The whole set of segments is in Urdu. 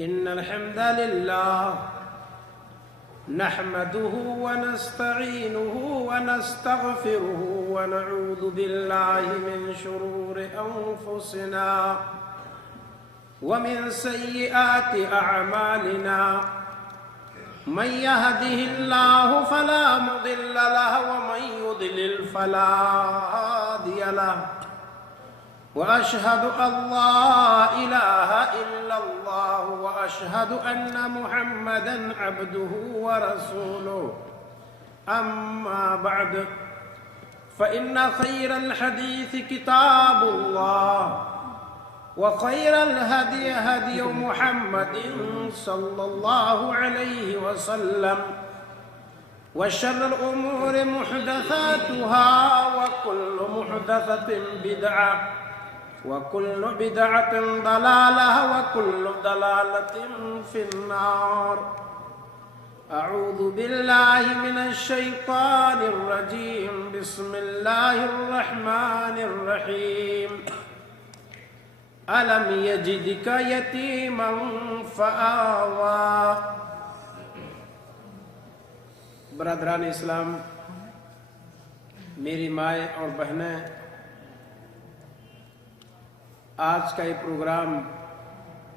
إن الحمد لله نحمده ونستعينه ونستغفره ونعوذ بالله من شرور أنفسنا ومن سيئات أعمالنا من يهده الله فلا مضل له ومن يضلل فلا هادي له وأشهد أن لا إله إلا الله وأشهد أن محمدًا عبده ورسوله أما بعد فإن خير الحديث كتاب الله وخير الهدي هدي محمد صلى الله عليه وسلم وشر الأمور محدثاتها وكل محدثة بدعة وكل بدعة ضلالة وكل ضلالة في النار أعوذ بالله من الشيطان الرجيم بسم الله الرحمن الرحيم ألم يجدك يتيما فآوى برادران اسلام، میری مائیں اور بہنیں، آج کا یہ پروگرام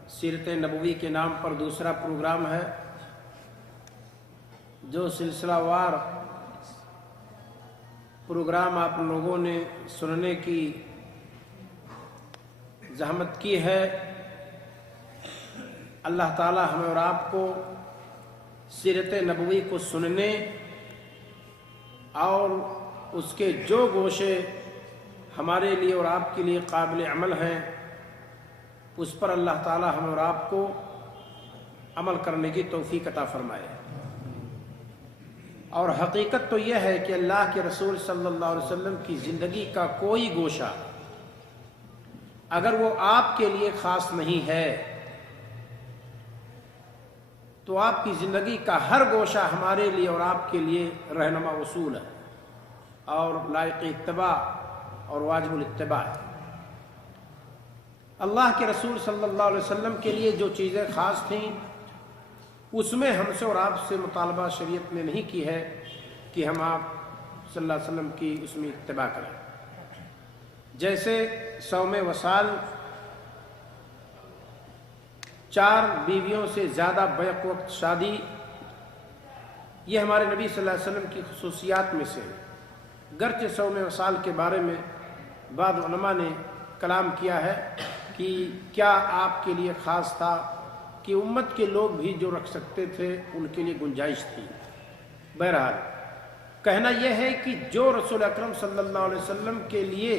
سیرت نبوی کے نام پر دوسرا پروگرام ہے جو سلسلہ وار پروگرام آپ لوگوں نے سننے کی زحمت کی ہے۔ اللہ تعالی ہمیں اور آپ کو سیرت نبوی کو سننے اور اس کے جو گوشے ہمارے لیے اور آپ کے لیے قابل عمل ہیں اس پر اللہ تعالی ہمیں اور آپ کو عمل کرنے کی توفیق عطا فرمائے۔ اور حقیقت تو یہ ہے کہ اللہ کے رسول صلی اللہ علیہ وسلم کی زندگی کا کوئی گوشہ اگر وہ آپ کے لیے خاص نہیں ہے تو آپ کی زندگی کا ہر گوشہ ہمارے لیے اور آپ کے لیے رہنما اصول ہے اور لائق اتباع اور واجب الاتباع ہے۔ اللہ کے رسول صلی اللہ علیہ وسلم کے لیے جو چیزیں خاص تھیں اس میں ہم سے اور آپ سے مطالبہ شریعت نے نہیں کی ہے کہ ہم آپ صلی اللہ علیہ وسلم کی اس میں اتباع کریں۔ جیسے صوم وصال، 4 بیویوں سے زیادہ بیک وقت شادی، یہ ہمارے نبی صلی اللہ علیہ وسلم کی خصوصیات میں سے ہے۔ گرچہ صوم وصال کے بارے میں بعض علماء نے کلام کیا ہے کہ کیا آپ کے لیے خاص تھا کہ امت کے لوگ بھی جو رکھ سکتے تھے ان کے لیے گنجائش تھی۔ بہرحال کہنا یہ ہے کہ جو رسول اکرم صلی اللہ علیہ وسلم کے لیے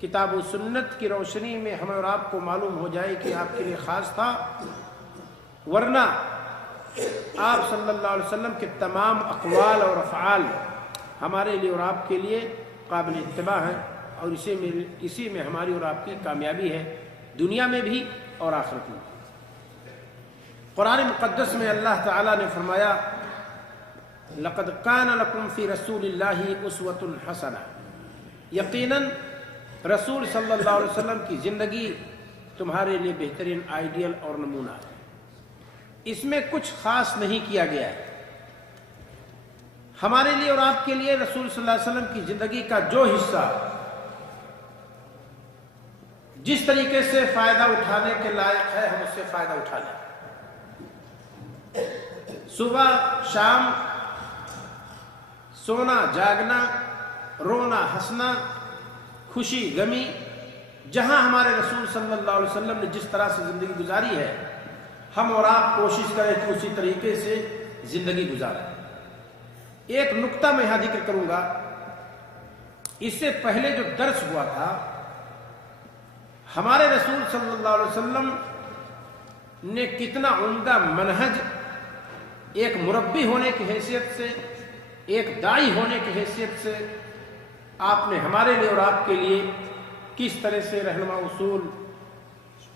کتاب و سنت کی روشنی میں ہمیں اور آپ کو معلوم ہو جائے کہ آپ کے لیے خاص تھا، ورنہ آپ صلی اللہ علیہ وسلم کے تمام اقوال اور افعال ہمارے لیے اور آپ کے لیے قابل اتباع ہیں اور اسی میں ہماری اور آپ کی کامیابی ہے، دنیا میں بھی اور آخرت میں۔ قرآن مقدس میں اللہ تعالیٰ نے فرمایا لَقَدْ كَانَ لَكُمْ فِي رَسُولِ اللَّهِ أُسْوَةٌ حَسَنَةٌ، یقیناً رسول صلی اللہ علیہ وسلم کی زندگی تمہارے لیے بہترین آئیڈیل اور نمونہ ہے۔ اس میں کچھ خاص نہیں کیا گیا ہے۔ ہمارے لیے اور آپ کے لیے رسول صلی اللہ علیہ وسلم کی زندگی کا جو حصہ جس طریقے سے فائدہ اٹھانے کے لائق ہے ہم اس سے فائدہ اٹھا لیں۔ صبح شام سونا جاگنا، رونا ہنسنا، خوشی غمی، جہاں ہمارے رسول صلی اللہ علیہ وسلم نے جس طرح سے زندگی گزاری ہے ہم اور آپ کوشش کریں کہ اسی طریقے سے زندگی گزاریں۔ ایک نقطہ میں یہاں ذکر کروں گا، اس سے پہلے جو درس ہوا تھا ہمارے رسول صلی اللہ علیہ وسلم نے کتنا عمدہ منہج ایک مربی ہونے کی حیثیت سے، ایک داعی ہونے کی حیثیت سے آپ نے ہمارے لیے اور آپ کے لیے کس طرح سے رہنما اصول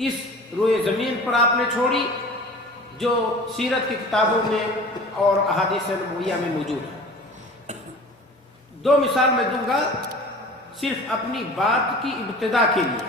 اس روئے زمین پر آپ نے چھوڑی جو سیرت کی کتابوں میں اور احادیث نبویہ میں موجود ہے۔ 2 مثال میں دوں گا صرف اپنی بات کی ابتدا کے لیے۔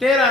13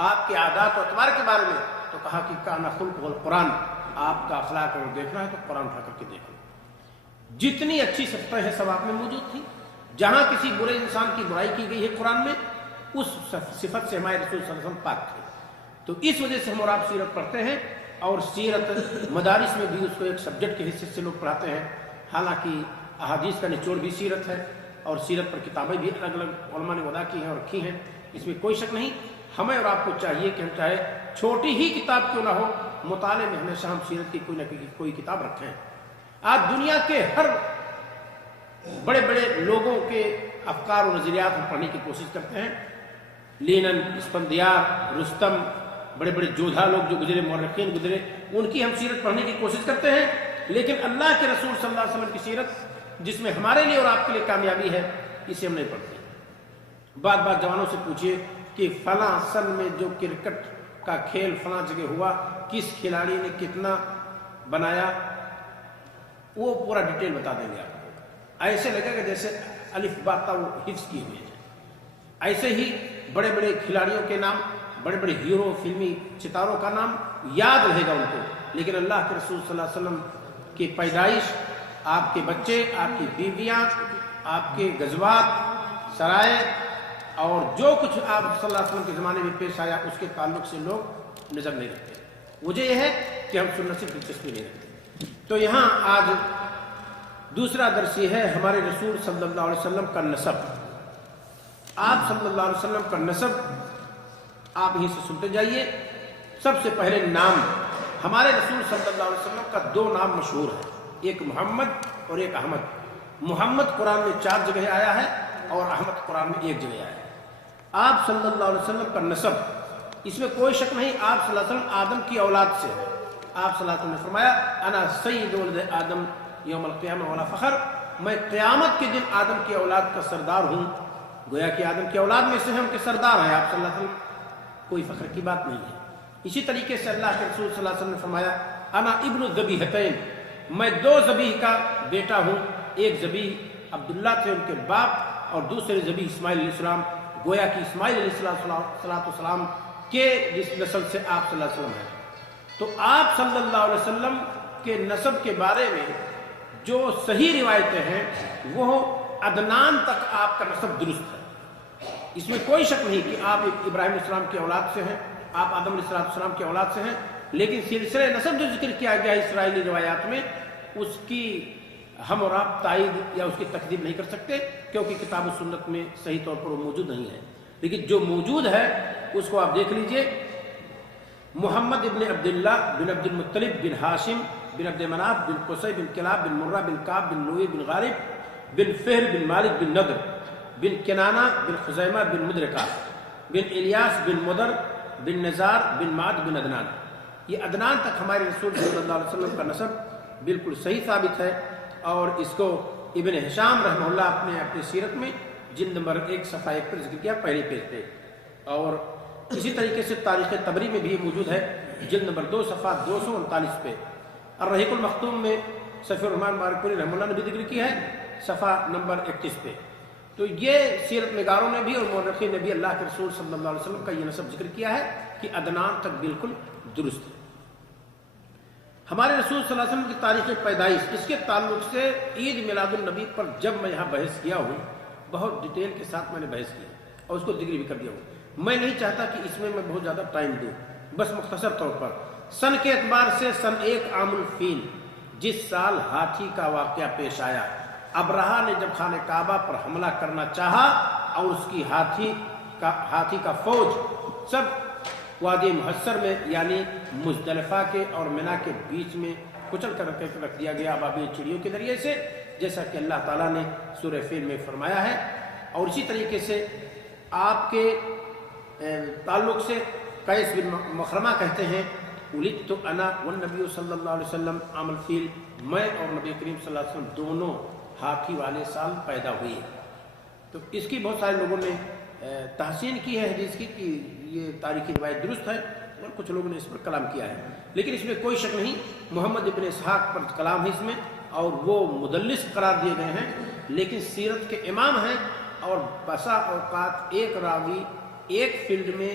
آپ کے عادات و اطوار کے بارے میں تو کہا کہ کانا خلق القرآن، آپ کا اخلاق اگر دیکھنا ہے تو قرآن اٹھا کر کے دیکھو۔ جتنی اچھی صفتیں ہیں سب آپ میں موجود تھی۔ جہاں کسی برے انسان کی برائی کی گئی ہے قرآن میں، اس صفت سے ہمارے رسول صلی اللہ علیہ وسلم پاک تھے۔ تو اس وجہ سے ہم اور آپ سیرت پڑھتے ہیں، اور سیرت مدارس میں بھی اس کو ایک سبجیکٹ کے حصے سے لوگ پڑھاتے ہیں۔ حالانکہ احادیث کا نچوڑ بھی سیرت ہے، اور سیرت پر کتابیں بھی الگ الگ علماء نے وضع کی ہیں اور رکھی ہیں، اس میں کوئی شک نہیں۔ ہمیں اور آپ کو چاہیے کہ ہم چاہے چھوٹی ہی کتاب کیوں نہ ہو، مطالعے میں ہمیشہ ہم سیرت کی کوئی نہ کوئی کتاب رکھیں۔ آج دنیا کے ہر بڑے بڑے لوگوں کے افکار و نظریات ہم پڑھنے کی کوشش کرتے ہیں۔ لینن، اسفندیار، رستم، بڑے بڑے جودھا لوگ جو گزرے، مورخین گزرے، ان کی ہم سیرت پڑھنے کی کوشش کرتے ہیں، لیکن اللہ کے رسول صلی اللہ علیہ وسلم کی سیرت جس میں ہمارے لیے اور آپ کے لیے کامیابی ہے، اسے ہم نہیں پڑھتے۔ بات جوانوں سے پوچھیے کہ فلاں سن میں جو کرکٹ کا کھیل فلاں جگہ ہوا، کس کھلاڑی نے کتنا بنایا، وہ پورا ڈیٹیل بتا دیں گے آپ کو۔ ایسے لگے گا جیسے الف با تا وہ حفظ کیے ہوئے ہیں۔ ایسے ہی بڑے بڑے کھلاڑیوں کے نام، بڑے بڑے ہیرو، فلمی ستاروں کا نام یاد رہے گا ان کو، لیکن اللہ کے رسول صلی اللہ علیہ وسلم کی پیدائش، آپ کے بچے، آپ کی بیویاں، آپ کے غزوات، سرائے، اور جو کچھ آپ صلی اللہ علیہ وسلم کے زمانے میں پیش آیا، اس کے تعلق سے لوگ نظر نہیں رکھتے۔ وجہ یہ ہے کہ ہم سنت سے دلچسپی نہیں رکھتے۔ تو یہاں آج دوسرا درس یہ ہے ہمارے رسول صلی اللہ علیہ وسلم کا نسب۔ آپ صلی اللہ علیہ وسلم کا نسب آپ یہیں سے سنتے جائیے۔ سب سے پہلے نام، ہمارے رسول صلی اللہ علیہ وسلم کا دو نام مشہور ہے، ایک محمد اور ایک احمد۔ محمد قرآن میں 4 جگہ آیا ہے اور احمد قرآن میں 1 جگہ آیا ہے۔ آپ صلی اللہ علیہ وسلم کا نسب، اس میں کوئی شک نہیں، آپ صلی اللہ علیہ وسلم آدم کی اولاد سے ہیں۔ آپ صلی اللہ علیہ وسلم نے فرمایا انا سید ولد آدم یوم القیامہ ولا فخر، میں قیامت کے دن آدم کی اولاد کا سردار ہوں۔ گویا کہ آدم کی اولاد میں سے ہم کے سردار ہیں آپ صلی اللہ علیہ وسلم، کوئی فخر کی بات نہیں ہے۔ اسی طریقے سے اللہ کے رسول صلی اللہ علیہ وسلم نے فرمایا انا ابن الذبیحتین، میں 2 ذبیح کا بیٹا ہوں۔ ایک ذبیح عبداللہ تھے ان کے باپ، اور دوسرے ذبیح اسماعیل علیہ السلام۔ گویا کہ اسماعیل علیہ السلام کے جس نسل سے آپ صلی اللہ علیہ وسلم ہیں۔ تو آپ صلی اللہ علیہ وسلم کے نسب کے بارے میں جو صحیح روایتیں ہیں وہ عدنان تک آپ کا نسب درست ہے۔ اس میں کوئی شک نہیں کہ آپ ابراہیم علیہ السلام کی اولاد سے ہیں، آپ آدم علیہ السلام کی اولاد سے ہیں، لیکن سلسلہ نسب جو ذکر کیا گیا ہے اسرائیلی روایات میں، اس کی ہم اور آپ تائید یا اس کی تکذیب نہیں کر سکتے، کیونکہ کتاب و سنت میں صحیح طور پر وہ موجود نہیں ہے۔ لیکن جو موجود ہے اس کو آپ دیکھ لیجئے۔ محمد ابن عبداللہ بن عبد المطلب بن ہاشم بن عبد مناف بن قصی بن کلاب بن مرہ بن کعب بن لوئی بن غالب بن فہر بن مالک بن نضر بن کنانہ بن خزیمہ بن مدرکہ بن الیاس بن مدر بن نزار بن معد بن عدنان، یہ عدنان تک ہمارے رسول صلی اللہ علیہ وسلم کا نسب بالکل صحیح ثابت ہے۔ اور اس کو ابن ہشام رحمہ اللہ اپنی سیرت میں جلد نمبر 1 صفحہ 1 پر ذکر کیا، پہلے پیج پہ، اور اسی طریقے سے تاریخ طبری میں بھی یہ موجود ہے، جلد نمبر 2 صفحہ 239 پہ۔ الرحیق المختوم میں صفی الرحمن بارکپوری رحمہ اللہ نے بھی ذکر کی ہے، صفحہ نمبر 31 پہ۔ تو یہ سیرت نگاروں نے بھی اور مورخین نے بھی اللہ کے رسول صلی اللہ علیہ وسلم کا یہ نسب ذکر کیا ہے کہ عدنان تک بالکل درست ہے۔ ہمارے رسول صلی اللہ علیہ وسلم کی تاریخ پیدائش، اس کے تعلق سے عید میلاد النبی پر جب میں یہاں بحث کیا ہوں، بہت ڈیٹیل کے ساتھ میں نے بحث کی اور اس کو ذکر بھی کر دیا ہوں۔ میں نہیں چاہتا کہ اس میں بہت زیادہ ٹائم دوں، بس مختصر طور پر سن کے اعتبار سے سن 1 عام الفیل، جس سال ہاتھی کا واقعہ پیش آیا، ابرہہ نے جب خانہ کعبہ پر حملہ کرنا چاہا اور اس کی ہاتھی کا فوج سب وادی محصر میں یعنی مزدلفہ کے اور منی کے بیچ میں کچل کر رکھ دیا گیا ابابیل چڑیوں کے ذریعے سے، جیسا کہ اللہ تعالیٰ نے سورہ فیل میں فرمایا ہے۔ اور اسی طریقے سے آپ کے تعلق سے قیس بن مخرمہ کہتے ہیں ولدت انا والنبی صلی اللہ علیہ وسلم عام الفیل، میں اور نبی کریم صلی اللہ علیہ وسلم دونوں ہاتھی والے سال پیدا ہوئے۔ تو اس کی بہت سارے لوگوں نے تحسین کی ہے حدیث کی کہ یہ تاریخی روایت درست ہے، اور کچھ لوگوں نے اس پر کلام کیا ہے، لیکن اس میں کوئی شک نہیں محمد ابن اسحاق پر کلام ہے اس میں، اور وہ مدلس قرار دیے گئے ہیں، لیکن سیرت کے امام ہیں، اور بسا اوقات ایک راوی ایک فیلڈ میں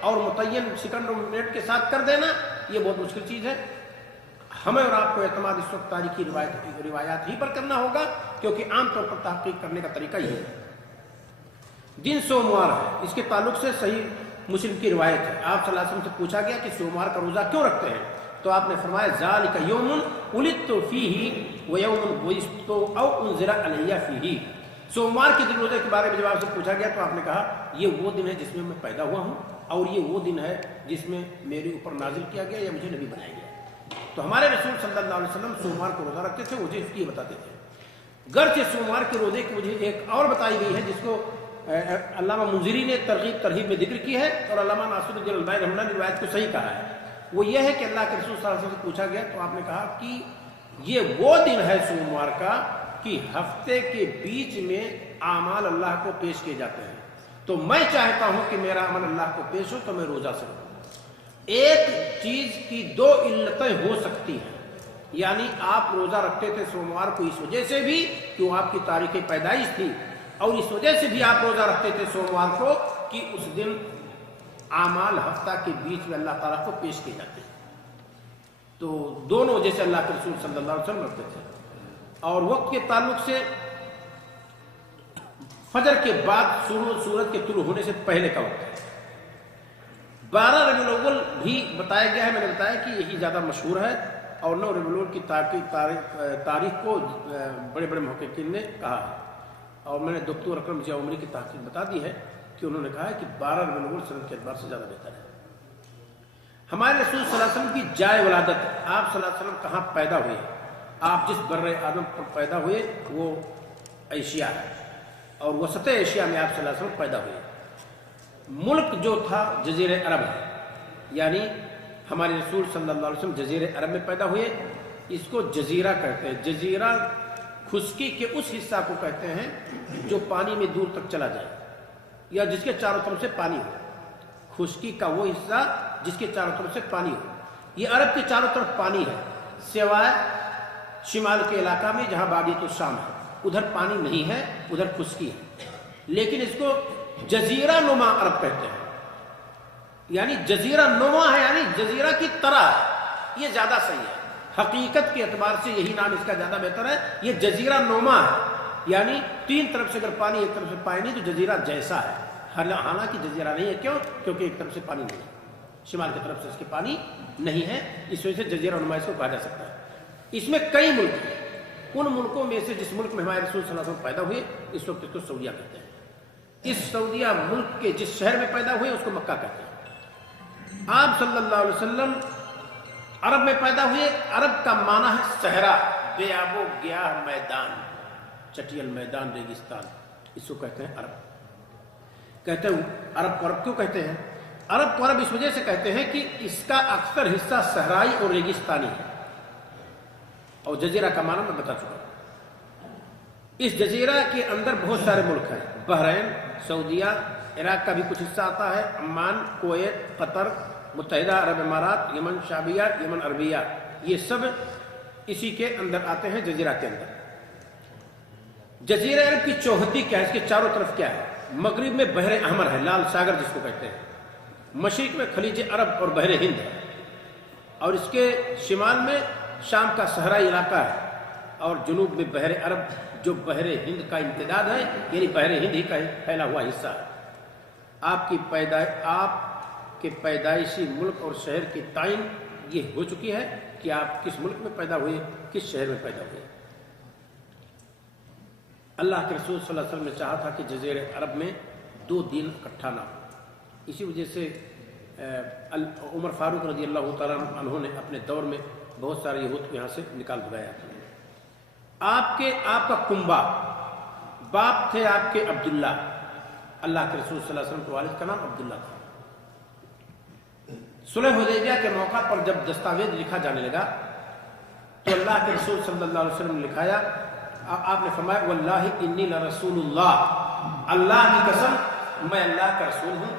اور متعین سیکنڈ اور منٹ کے ساتھ کر دینا یہ بہت مشکل چیز ہے. ہمیں اور آپ کو اعتماد اس وقت تاریخی روایات ہی پر کرنا ہوگا، کیونکہ عام طور پر تحقیق کرنے کا طریقہ یہ ہے. دن سوموار ہے، اس کے تعلق سے صحیح مسلم کی روایت ہے. آپ صلی اللہ علیہ وسلم سے پوچھا گیا کہ سوموار کا روزہ کیوں رکھتے ہیں؟ تو آپ نے فرمایا ذالک یوم ولدت فیہ ویوم بعثت او انزل علی فیہ. سوموار کے دن روزے کے بارے میں جب آپ سے پوچھا گیا تو آپ نے کہا یہ وہ دن ہے جس میں میں پیدا ہوا ہوں، اور یہ وہ دن ہے جس میں میرے اوپر نازل کیا گیا یا مجھے نبی بنایا گیا. تو ہمارے رسول صلی اللہ علیہ وسلم سوموار کو روزہ رکھتے تھے، مجھے اس کی بتاتے تھے. گرچہ سوموار کے روزے کی مجھے ایک اور بتائی گئی ہے جس کو علامہ منذری نے ترغیب میں ذکر کی ہے، اور علامہ ناصر الدین البانی رحمہ اللہ نے روایت کو صحیح کہا ہے. وہ یہ ہے کہ اللہ کے رسول صلی اللہ علیہ وسلم سے پوچھا گیا تو آپ نے کہا کہ یہ وہ دن ہے سوموار کا کہ ہفتے کے بیچ میں اعمال اللہ کو پیش کیے جاتے ہیں، تو میں چاہتا ہوں کہ میرا عمل اللہ کو پیش ہو تو میں روزہ سے رکھوں. ایک چیز کی دو علتیں ہو سکتی ہیں، یعنی آپ روزہ رکھتے تھے سوموار کو اس وجہ سے بھی کہ وہ آپ کی تاریخ پیدائش تھی، اور اس وجہ سے بھی آپ روزہ رکھتے تھے سوموار کو کہ اس دن اعمال ہفتہ کے بیچ میں اللہ تعالیٰ کو پیش کیے جاتے ہیں. تو دونوں جیسے اللہ کے رسول صلی اللہ علیہ وسلم رکھتے تھے. اور وقت کے تعلق سے فجر کے بعد سورج کے طلوع ہونے سے پہلے کا وقت ہے. 12 ربیع الاول بھی بتایا گیا ہے، میں نے بتایا کہ یہی زیادہ مشہور ہے، اور 9 ربیع الاول کی تاریخ کو بڑے بڑے محققین نے کہا ہے. اور میں نے دکتور اکرم ضیاء عمری کی تحقیق بتا دی ہے کہ انہوں نے کہا ہے کہ 12 ربیع الاول سنت کے اعتبار سے زیادہ بہتر ہے. ہمارے رسول صلی اللہ علیہ وسلم کی جائے ولادت، آپ صلی اللہ علیہ وسلم کہاں پیدا ہوئے؟ آپ جس بر اعظم پر پیدا ہوئے وہ ایشیا ہے، اور وسط ایشیا میں آپ صلی اللہ علیہ وسلم پیدا ہوئے. ملک جو تھا جزیرہ عرب ہے، یعنی ہمارے رسول صلی اللہ علیہ وسلم جزیرہ عرب میں پیدا ہوئے. اس کو جزیرہ کہتے ہیں. جزیرہ خشکی کے اس حصہ کو کہتے ہیں جو پانی میں دور تک چلا جائے یا جس کے چاروں طرف سے پانی ہو. خشکی کا وہ حصہ جس کے چاروں طرف سے پانی ہو. یہ عرب کے چاروں طرف پانی ہے، سوائے شمال کے علاقہ میں جہاں بادیۃ الشام ہے، ادھر پانی نہیں ہے، ادھر خشکی ہے. لیکن اس کو جزیرہ نما عرب کہتے ہیں، یعنی جزیرہ نما ہے، یعنی جزیرہ کی طرح ہے. یہ زیادہ صحیح ہے، حقیقت کے اعتبار سے یہی نام اس کا زیادہ بہتر ہے. یہ جزیرہ نما ہے، یعنی تین طرف سے اگر پانی ایک طرف سے پانی نہیں تو جزیرہ جیسا ہے. حالانکہ جزیرہ نہیں ہے، کیوں؟ کیونکہ ایک طرف سے پانی نہیں ہے، شمال کی طرف سے اس کے پانی نہیں ہے، اس وجہ سے جزیرہ نما اس کو کہا جا سکتا ہے. اس میں کئی ملک ہیں. ان ملکوں میں سے جس ملک میں ہمارے رسول صلی اللہ علیہ وسلم پیدا ہوئے اس وقت اس کو سعودیہ کہتے ہیں. اس سعودیہ ملک کے جس شہر میں پیدا ہوئے اس کو مکہ کہتے ہیں. آپ صلی اللہ علیہ وسلم عرب میں پیدا ہوئے. عرب کا معنی ہے صحرا، بے آب و گیاہ میدان، چٹیل میدان، ریگستان، اس کو کہتے ہیں عرب. کہتے ہیں عرب کو عرب کیوں کہتے ہیں؟ عرب کو عرب اس وجہ سے کہتے ہیں کہ اس کا اکثر حصہ صحرائی اور ریگستانی ہے. اور جزیرہ کا معنی میں بتا چکا ہوں. اس جزیرہ کے اندر بہت سارے ملک ہیں، بحرین، سعودیہ، عراق کا بھی کچھ حصہ آتا ہے، عمان، کویت، قطر، متحدہ عرب امارات، یمن شعبیہ، یمن عربیہ، یہ سب اسی کے اندر آتے ہیں، جزیرہ کے اندر. جزیرہ عرب کی چوہدی کیا ہے؟ اس کے چاروں طرف کیا ہے؟ مغرب میں بحر احمر ہے، لال ساگر جس کو کہتے ہیں. مشرق میں خلیج عرب اور بحر ہند ہے، اور اس کے شمال میں شام کا صحرائی علاقہ ہے، اور جنوب میں بحر عرب جو بحر ہند کا امتداد ہے، یعنی بحر ہند ہی کا پھیلا ہوا حصہ ہے. آپ کے پیدائشی ملک اور شہر کی تعین یہ ہو چکی ہے کہ آپ کس ملک میں پیدا ہوئے، کس شہر میں پیدا ہوئے. اللہ کے رسول صلی اللہ علیہ وسلم نے چاہا تھا کہ جزیرہ عرب میں 2 دین اکٹھا نہ ہو. اسی وجہ سے عمر فاروق رضی اللہ تعالیٰ عنہ نے اپنے دور میں بہت سارے یہود کو یہاں سے نکال بھگایا. آپ کا کنبا، باپ تھے آپ کے عبداللہ. اللہ کے رسول صلی اللہ علیہ وسلم کے والد کا نام عبداللہ تھا. صلح حدیبیہ کے موقع پر جب دستاویز لکھا جانے لگا تو اللہ کے رسول صلی اللہ علیہ وسلم نے لکھایا، آپ نے فرمایا واللہ انی لرسول اللہ، اللہ کی قسم میں اللہ کا رسول ہوں.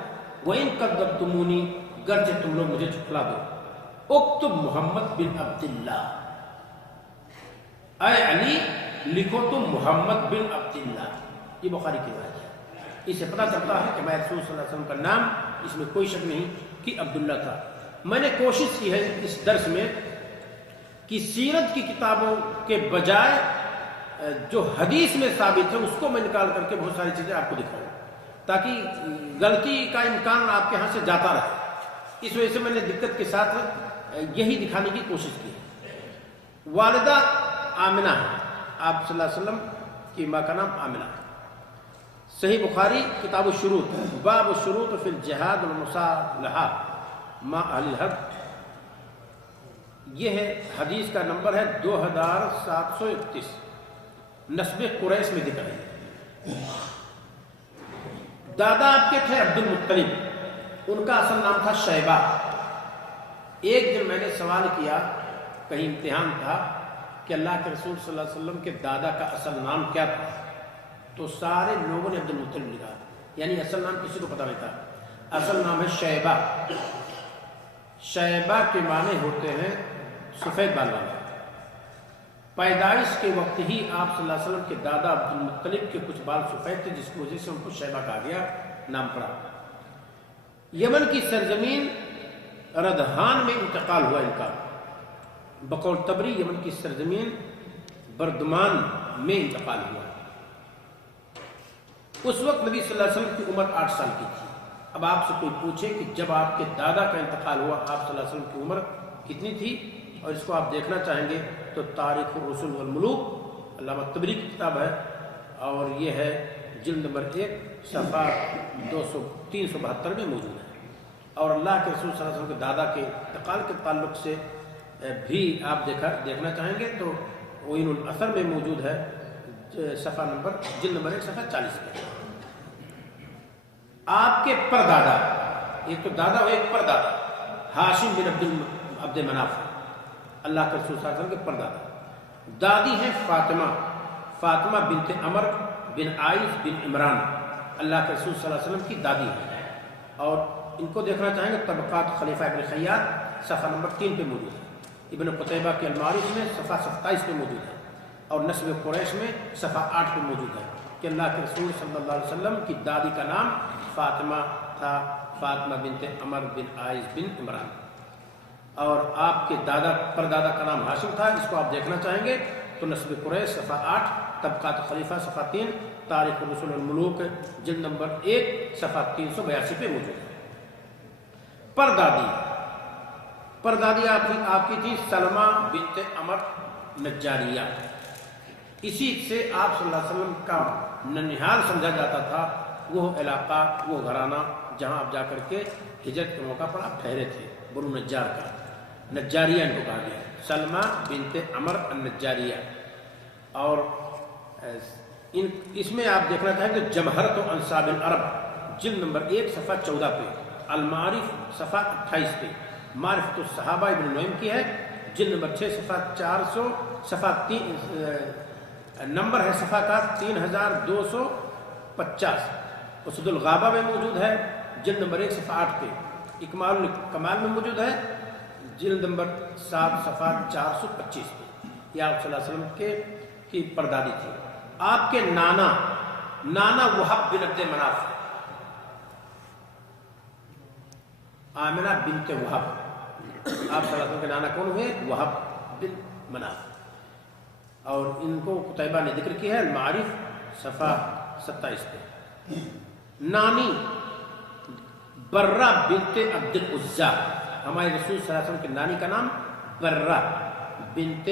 وَإِن كَذَّبْتُمُونِي، گرچہ تم لوگ مجھے جھٹلا دو. اکتب محمد بن عبداللہ، اے علی لکھو تم محمد بن عبداللہ. یہ بخاری کی روایت ہے. اس سے پتہ چلتا ہے کہ میں رسول صلی اللہ علیہ وسلم کا نام اس میں کوئی شک نہیں کہ عبداللہ تھا۔ میں نے کوشش کی ہے اس درس میں کہ سیرت کی کتابوں کے بجائے جو حدیث میں ثابت ہے اس کو میں نکال کر کے بہت ساری چیزیں آپ کو دکھاؤں تاکہ غلطی کا امکان آپ کے ہاں سے جاتا رہے۔ اس وجہ سے میں نے دقت کے ساتھ یہی دکھانے کی کوشش کی۔ والدہ آمنہ ہے، آپ صلی اللہ علیہ وسلم کی ماں کا نام آمنہ ہے۔ صحیح بخاری کتاب الشروط باب الشروط فی الجہاد والمصالحہ مع اہل الحرب، یہ ہے حدیث کا نمبر ہے 2731، نسب قریش میں ذکر ہے۔ دادا آپ کے تھے عبد المطلب، ان کا اصل نام تھا شیبہ۔ ایک دن میں نے سوال کیا، کہیں امتحان تھا کہ اللہ کے رسول صلی اللہ علیہ وسلم کے دادا کا اصل نام کیا تھا، تو سارے لوگوں نے عبد المطلب لکھا، یعنی اصل نام کسی کو پتہ نہیں تھا۔ اصل نام ہے شیبہ۔ شیبہ کے معنی ہوتے ہیں سفید بال والا۔ پیدائش کے وقت ہی آپ صلی اللہ علیہ وسلم کے دادا عبد المطلب کے کچھ بال سفید تھے، جس کی وجہ سے ان کو شیبہ کہا گیا، نام پڑا۔ یمن کی سرزمین ردحان میں انتقال ہوا ان کا، بقول طبری یمن کی سرزمین بردمان میں انتقال ہوا۔ اس وقت نبی صلی اللہ علیہ وسلم کی عمر 8 سال کی تھی۔ اب آپ سے کوئی پوچھے کہ جب آپ کے دادا کا انتقال ہوا آپ صلی اللہ علیہ وسلم کی عمر کتنی تھی، اور اس کو آپ دیکھنا چاہیں گے تو تاریخ الرسل والملوک علامہ طبری کی کتاب ہے، اور یہ ہے جلد نمبر 1 صفحہ 372 میں موجود ہے۔ اور اللہ کے رسول صلی اللہ علیہ وسلم کے دادا کے انتقال کے تعلق سے بھی آپ دیکھنا چاہیں گے تو عین الاثر میں موجود ہے، صفحہ نمبر جلد نمبر 1 صفحہ 40 میں۔ آپ کے پردادا، ایک تو دادا اور ایک پردادا، ہاشم بن عبد مناف، اللہ کے رسول صلی اللہ علیہ وسلم کے پردادا۔ دادی ہیں فاطمہ بنت عمر بن عائز بن عمران، اللہ کے رسول صلی اللہ علیہ وسلم کی دادی ہیں، اور ان کو دیکھنا چاہیں گے طبقات خلیفہ ابن خیاط صفحہ نمبر 3 پہ موجود ہے، ابن قتیبہ کے المعارف میں صفحہ 27 پہ موجود ہے، اور نسب قریش میں صفحہ 8 پہ موجود ہے کہ اللہ کے رسول صلی اللہ علیہ وسلم کی دادی کا نام فاطمہ تھا، فاطمہ بنت عمر بن عائز بن عمران، اور آپ کے پردادا کا نام ہاشم تھا۔ اس کو آپ دیکھنا چاہیں گے تو نسب قریش صفحہ 8، طبقات خلیفہ صفحہ 3، تاریخ الرسل والملوک جلد نمبر 1 صفحہ 382 پہ موجود ہے۔ پردادی آپ کی تھی سلمہ بنت عمر نجاریہ۔ اسی سے آپ صلی اللہ علیہ وسلم کا ننہال سمجھا جاتا تھا، وہ علاقہ، وہ گھرانہ جہاں آپ جا کر کے ہجرت کے موقع پر آپ ٹھہرے تھے، بنو نجار کا، نجاریہ ان کو کہا گیا، سلمہ بنت عمر النجاریہ۔ اور اس میں آپ دیکھنا چاہیں کہ جمہرت و انصاب العرب جلد نمبر 1 صفحہ 14 پہ، المعارف صفحہ 28 پہ، معرفت الصحابہ ابن نعیم کی ہے، جلد نمبر 6 صفحہ 400، صفحہ 3 نمبر ہے صفحہ کا 3250، اسد الغابہ میں موجود ہے، جلد نمبر 1 صفحہ 8 پہ، اکمال کمال میں موجود ہے، جلد نمبر 7 صفحہ 425 پہ۔ یہ آپ صلی اللہ علیہ وسلم کی پردادی تھی۔ آپ کے نانا وہب بن عبد مناف، آمنہ بنت وہب، آپ صلی اللہ علیہ وسلم کے نانا کون ہوئے؟ وہب بن مناف، اور ان کو قتیبہ نے ذکر کیا ہے المعارف صفحہ 27 پہ۔ نانی برہ بنت عبد العزا، ہمارے رسول صلی اللہ علیہ وسلم کے نانی کا نام برہ بنت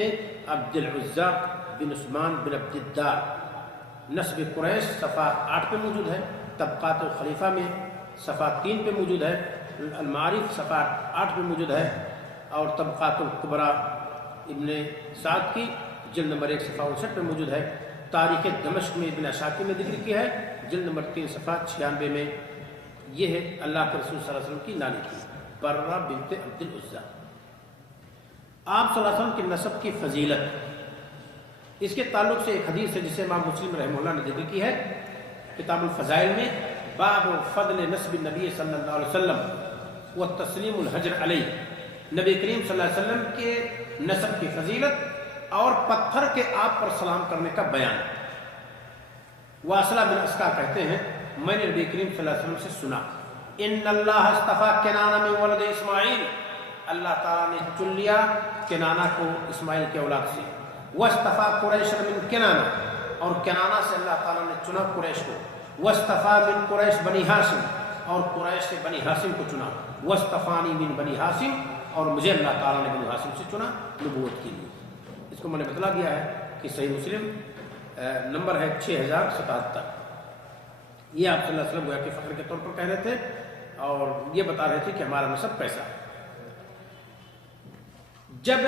عبد العزا بن عثمان بن عبد الدار، نسب قریش صفحہ 8 پہ موجود ہے، طبقات الخلیفہ میں صفحہ 3 پہ موجود ہے، المعارف صفحہ 8 پہ موجود ہے، اور طبقات الکبریٰ ابن سعد کی جلد نمبر 1 صفحہ 59 پہ موجود ہے، تاریخ دمشق میں ابن عساکر نے ذکر کیا ہے، جلد نمبر 3 صفحہ 96 میں۔ یہ ہے اللہ کے رسول صلی اللہ علیہ وسلم کی نانی کی برہ بنت عبد العزا۔ آپ صلی اللہ علیہ وسلم کی نسب کی فضیلت، اس کے تعلق سے ایک حدیث ہے جسے امام مسلم رحمہ اللہ نے ذکر کی ہے کتاب الفضائل میں، باب فضل نسب النبی صلی اللہ علیہ وسلم و تسلیم الحجر علیہ، نبی کریم صلی اللہ علیہ وسلم کے نسب کی فضیلت اور پتھر کے آپ پر سلام کرنے کا بیان۔ واصلہ بن اسقع کہتے ہیں میں نے نبی کریم صلی اللہ علیہ وسلم سے سنا ان اللہ اصطفیٰ کنانہ من ولد اسماعیل، اللہ تعالیٰ نے چن لیا کنانہ کو اسماعیل کے اولاد سے، واصطفیٰ قریش من کنانہ، اور کنانہ سے اللہ تعالیٰ نے چنا قریش کو، واصطفیٰ من قریش بنی ہاشم، اور قریش سے بنی ہاشم کو چنا، واصطفانی من بنی ہاشم، اور مجھے اللہ تعالیٰ نے بنی ہاشم سے چنا نبوت کے لیے۔ اس کو میں نے بتلا دیا ہے کہ صحیح مسلم نمبر ہے 6077۔ یہ آپ صلی اللہ علیہ وسلم گویا کہ فخر کے طور پر کہہ رہے تھے اور یہ بتا رہے تھے کہ ہمارا نسب کیسا ہے۔ جب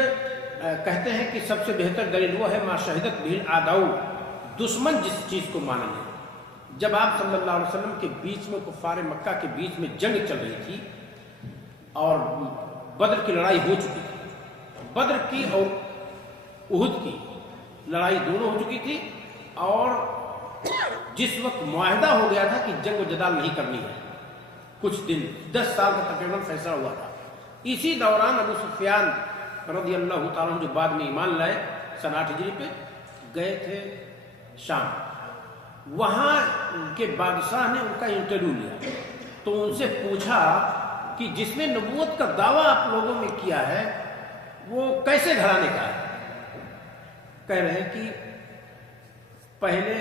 کہتے ہیں کہ سب سے بہتر دلیل وہ ہے ما شہدت بہ الاعداء، دشمن جس چیز کو مان لیں۔ جب آپ صلی اللہ علیہ وسلم کے بیچ میں کفار مکہ کے بیچ میں جنگ چل رہی تھی اور بدر کی لڑائی ہو چکی تھی، بدر کی اور احد کی لڑائی دونوں ہو چکی تھی، اور جس وقت معاہدہ ہو گیا تھا کہ جنگ و جدال نہیں کرنی ہے، کچھ دن 10 سال کا تقریباً فیصلہ ہوا تھا، اسی دوران ابو سفیان رضی اللہ تعالیٰ عنہ جو بعد میں ایمان لائے سن 8 ہجری پہ، گئے تھے شام۔ وہاں ان کے بادشاہ نے ان کا انٹرویو لیا تو ان سے پوچھا کہ جس نے نبوت کا دعویٰ آپ لوگوں میں کیا ہے وہ کیسے گھرانے کا ہے؟ کہہ رہے ہیں کہ پہلے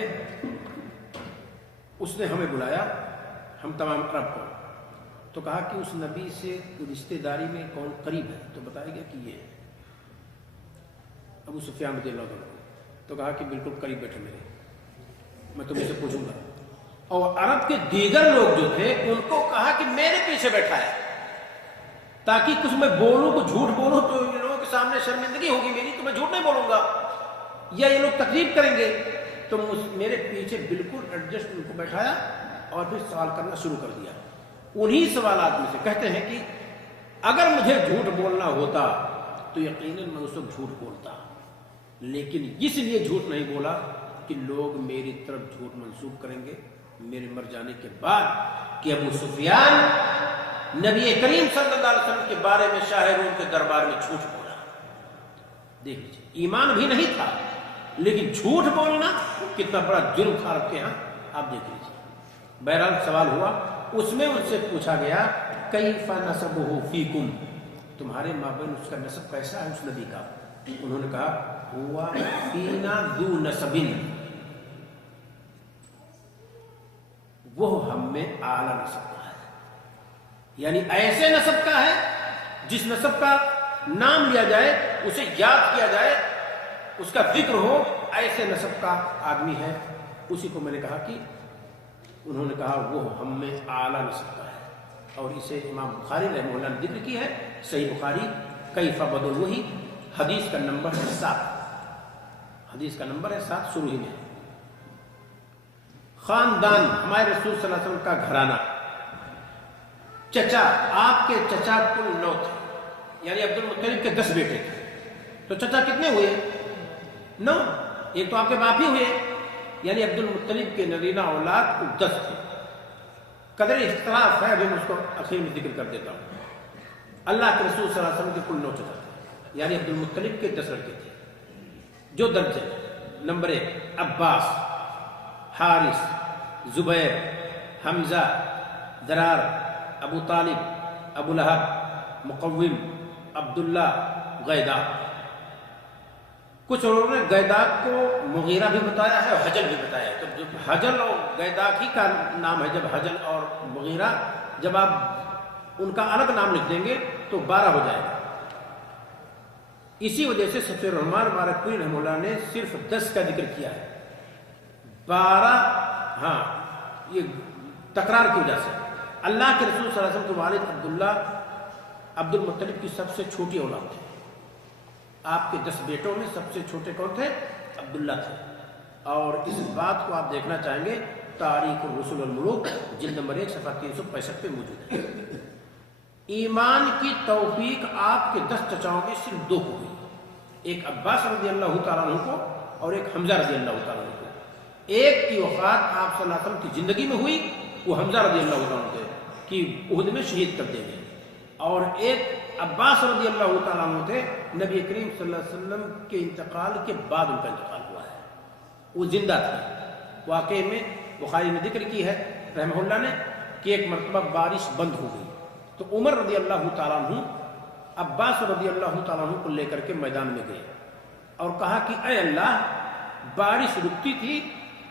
اس نے ہمیں بلایا، ہم تمام عرب کو، تو کہا کہ اس نبی سے رشتہ داری میں کون قریب ہے، تو بتایا گیا کہ یہ ہے ابو سفیان رضی اللہ عنہ، تو کہا کہ بالکل قریب بیٹھے میرے، میں تمہیں سے پوچھوں گا۔ اور عرب کے دیگر لوگ جو تھے ان کو کہا کہ میرے پیچھے بیٹھا ہے، تاکہ کچھ میں بولوں کو جھوٹ بولوں تو ان لوگوں کے سامنے شرمندگی ہوگی میری، تو میں جھوٹ نہیں بولوں گا، یا یہ لوگ تکلیف کریں گے۔ تو میرے پیچھے بالکل ایڈجسٹ ان کو بیٹھایا اور پھر سوال کرنا شروع کر دیا۔ انہی سوالات میں سے کہتے ہیں کہ اگر مجھے جھوٹ بولنا ہوتا تو یقیناً میں اس وقت جھوٹ بولتا، لیکن اس لیے جھوٹ نہیں بولا کہ لوگ میری طرف جھوٹ منسوب کریں گے میرے مر جانے کے بعد کہ ابو سفیان نبی کریم صلی اللہ علیہ وسلم کے بارے میں شاہ روم کے دربار میں جھوٹ بولا۔ دیکھ لیجیے، ایمان بھی نہیں تھا لیکن جھوٹ بولنا کتنا بڑا جرم تھا رب کے ہاں، آپ دیکھ لیجیے۔ بہرحال سوال ہوا، اس میں ان سے پوچھا گیا کیف نسبہ فیکم، تمہارے مابین اس کا نسب کیسا ہے اس نبی کا؟ انہوں نے کہا ہوا فینا ذو نسب، وہ ہم میں اعلیٰ نسب کا ہے، یعنی ایسے نسب کا ہے جس نسب کا نام لیا جائے، اسے یاد کیا جائے، اس کا ذکر ہو، ایسے نسب کا آدمی ہے۔ اسی کو میں نے کہا کہ انہوں نے کہا وہ ہم میں اعلیٰ نسب کا ہے، اور اسے امام بخاری رحمہ اللہ نے ذکر کیا ہے، صحیح بخاری کیف بدل وہی، حدیث کا نمبر ہے 7، حدیث کا نمبر ہے 7 شروع ہی میں۔ خاندان، ہمارے رسول صلی اللہ علیہ وسلم کا گھرانہ، چچا، آپ کے چچا کل 9 تھے، یعنی عبد المطلب کے 10 بیٹے تھے، تو چچا کتنے ہوئے؟ 9، ایک تو آپ کے باپ ہی ہوئے، یعنی عبد المطلب کے نرینہ اولاد کو 10 تھے۔ قدر اختلاف ہے، ابھی میں اس کو اخیر میں ذکر کر دیتا ہوں۔ اللہ کے رسول صلی اللہ علیہ وسلم کے کل 9 چچا تھے، یعنی عبد المطلب کے 10 لڑکے تھے، جو درج ہے۔ نمبر 1 عباس، حارث، زبیر، حمزہ، درار، ابو طالب، ابو لہب، مقوم، عبداللہ، غیدہ۔ کچھ لوگوں نے غیداق کو مغیرہ بھی بتایا ہے اور حجل بھی بتایا ہے، تو جب حجل اور غیداق ہی کا نام ہے، جب حجل اور مغیرہ، جب آپ ان کا الگ نام لکھ دیں گے تو 12 ہو جائے گا۔ اسی وجہ سے صفی الرحمان بارکپوری رحمہ اللہ نے صرف 10 کا ذکر کیا ہے، 12 ہاں، یہ تکرار کی وجہ سے۔ اللہ کے رسول صلی اللہ علیہ وسلم کے والد عبداللہ عبد المطلب کی سب سے چھوٹی اولاد تھے، آپ کے 10 بیٹوں میں سب سے چھوٹے کون تھے؟ عبداللہ تھے۔ اور اس بات کو آپ دیکھنا چاہیں گے تاریخ الرسل والملوک جلد نمبر 1 صفحہ 365 پہ موجود ہے۔ ایمان کی توفیق آپ کے 10 چچاؤں میں صرف 2 کو ہوئی، ایک عباس رضی اللہ تعالیٰ عنہ کو اور ایک حمزہ رضی اللہ تعالیٰ عنہ کو۔ ایک کی وفات آپ صلی اللہ علیہ وسلم کی زندگی میں ہوئی، وہ حمزہ رضی اللہ تعالیٰ عنہ تھے کہ احد میں شہید کر دے گئے، اور ایک عباس رضی اللہ تعالیٰ عنہ تھے، نبی کریم صلی اللہ علیہ وسلم کے انتقال کے بعد ان کا انتقال ہوا ہے، وہ زندہ تھے۔ واقعے میں بخاری نے ذکر کی ہے رحمہ اللہ نے کہ ایک مرتبہ بارش بند ہو گئی تو عمر رضی اللہ تعالیٰ عنہ عباس رضی اللہ تعالیٰ عنہ کو لے کر کے میدان میں گئے اور کہا کہ اے اللہ، بارش رکتی تھی،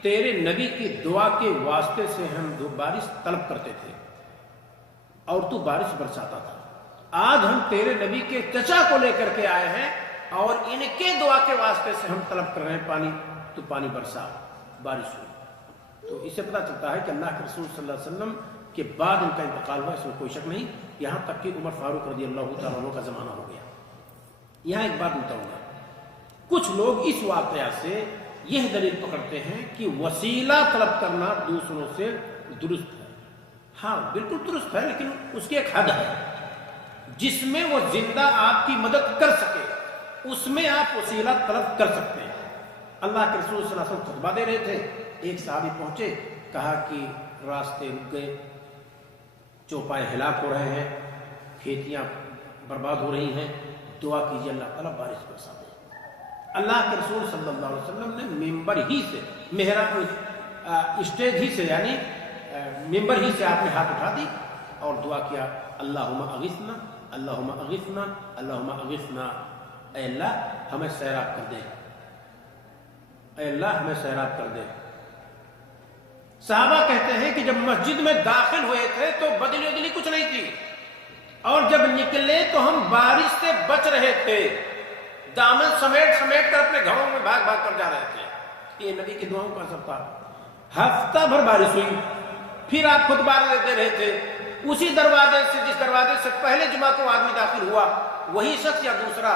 تیرے نبی کی دعا کے واسطے سے ہم بارش طلب کرتے تھے اور تو بارش برساتا تھا، آج ہم تیرے نبی کے چچا کو لے کر کے آئے ہیں اور ان کے دعا کے واسطے سے ہم طلب کر رہے ہیں پانی، تو پانی برسا، بارش ہوئی۔ تو اس سے پتہ چلتا ہے کہ اللہ کے رسول صلی اللہ علیہ وسلم کے بعد ان کا انتقال ہوا، اس میں کوئی شک نہیں، یہاں تک کہ عمر فاروق رضی اللہ تعالیٰ عنہ کا زمانہ ہو گیا۔ یہاں ایک بات بتاؤں گا، کچھ لوگ اس واقعہ سے یہ دلیل پکڑتے ہیں کہ وسیلہ طلب کرنا دوسروں سے درست ہے۔ ہاں بالکل درست ہے، لیکن اس کی ایک حد ہے جس میں وہ زندہ آپ کی مدد کر سکے، اس میں آپ وسیلہ طلب کر سکتے ہیں۔ اللہ کے رسول صلی اللہ علیہ وسلم خطبہ دے رہے تھے، ایک صحابی پہنچے، کہا کہ راستے رک گئے، چوپائے ہلاک ہو رہے ہیں، کھیتیاں برباد ہو رہی ہیں، دعا کیجیے اللہ تعالیٰ بارش برسا دے۔ اللہ کے رسول صلی اللہ علیہ وسلم نے ممبر ہی سے، محراب اسٹیج ہی سے، یعنی ممبر ہی سے آپ نے ہاتھ اٹھا دی اور دعا کیا، اللہم اغثنا اللہم اغثنا اللہم اغثنا، اے اللہ ہمیں سیراب کر دے، اے اللہ ہمیں سیراب کر دے۔ صحابہ کہتے ہیں کہ جب مسجد میں داخل ہوئے تھے تو بدلی بدلی کچھ نہیں تھی، اور جب نکلے تو ہم بارش سے بچ رہے تھے، دامن سمیٹ سمیٹ کر اپنے گھروں میں بھاگ بھاگ کر جا رہے تھے۔ یہ نبی کی دعاؤں کا اثر تھا۔ ہفتہ بھر بارش ہوئی، پھر آپ خطبہ دیتے رہے تھے، اسی دروازے سے جس دروازے سے پہلے جمعہ کو آدمی داخل ہوا، وہی شخص یا دوسرا،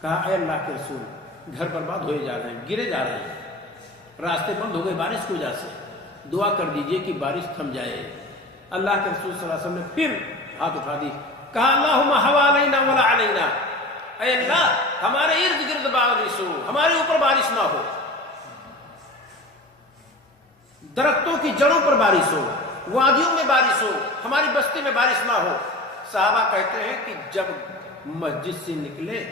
کہا اے اللہ کے رسول گھر برباد ہوئے جا رہے ہیں، گرے جا رہے ہیں، راستے بند ہو گئے بارش کی وجہ سے، دعا کر دیجئے کہ بارش تھم جائے۔ اللہ کے رسول صلی اللہ علیہ وسلم نے پھر ہاتھ اٹھا دی، کہا اللہم حوالینا ولا علینا، اے اللہ ہمارے ارد گرد بارش ہو، ہمارے اوپر بارش نہ ہو، درختوں کی جڑوں پر بارش ہو، وادیوں میں بارش ہو، ہماری بستی میں بارش نہ ہو۔ صحابہ کہتے ہیں کہ جب مسجد سے نکلے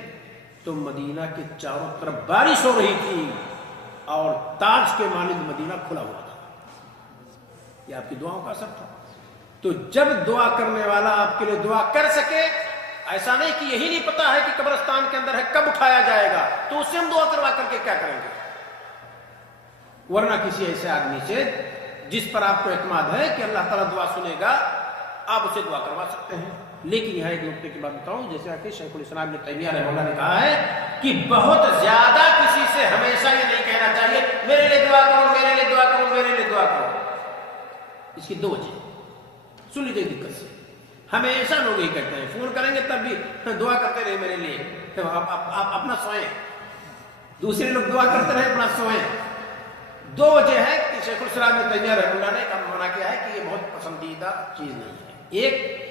تو مدینہ کے چاروں طرف بارش ہو رہی تھی اور تاج کے مانند مدینہ کھلا ہوا تھا۔ یہ آپ کی دعاؤں کا اثر تھا۔ تو جب دعا کرنے والا آپ کے لیے دعا کر سکے، ایسا نہیں کہ یہی نہیں پتا ہے کہ قبرستان کے اندر ہے کب اٹھایا جائے گا، تو اس سے ہم دعا کروا کر کے کیا کریں گے؟ ورنہ کسی ایسے آدمی سے جس پر آپ کو اعتماد ہے کہ اللہ تعالیٰ دعا سنے گا، آپ اسے دعا کروا سکتے ہیں۔ لیکن یہاں ایک نقطے کی بات بتاؤں، جیسے کہ شیخ الاسلام ابن تیمیہ رحمہ اللہ نے کہا ہے کہ بہت زیادہ کسی سے ہمیشہ یہ نہیں کہنا چاہیے میرے لیے دعا کرو، میرے لیے دعا کرو، میرے لیے دعا کرو۔ اس کی دو وجہ سن لیجیے دقت سے، ہمیشہ لوگ یہ کہتے ہیں، فون کریں گے تب بھی دعا کرتے رہے میرے لیے، آپ اپنا سوئیں، دوسرے لوگ دعا کرتے رہے اپنا سوئیں۔ دو وجہ ہے کہ شیخ الاسلام ابن تیمیہ رحمہ اللہ نے منع کیا ہے کہ یہ بہت پسندیدہ چیز نہیں ہے۔ ایک،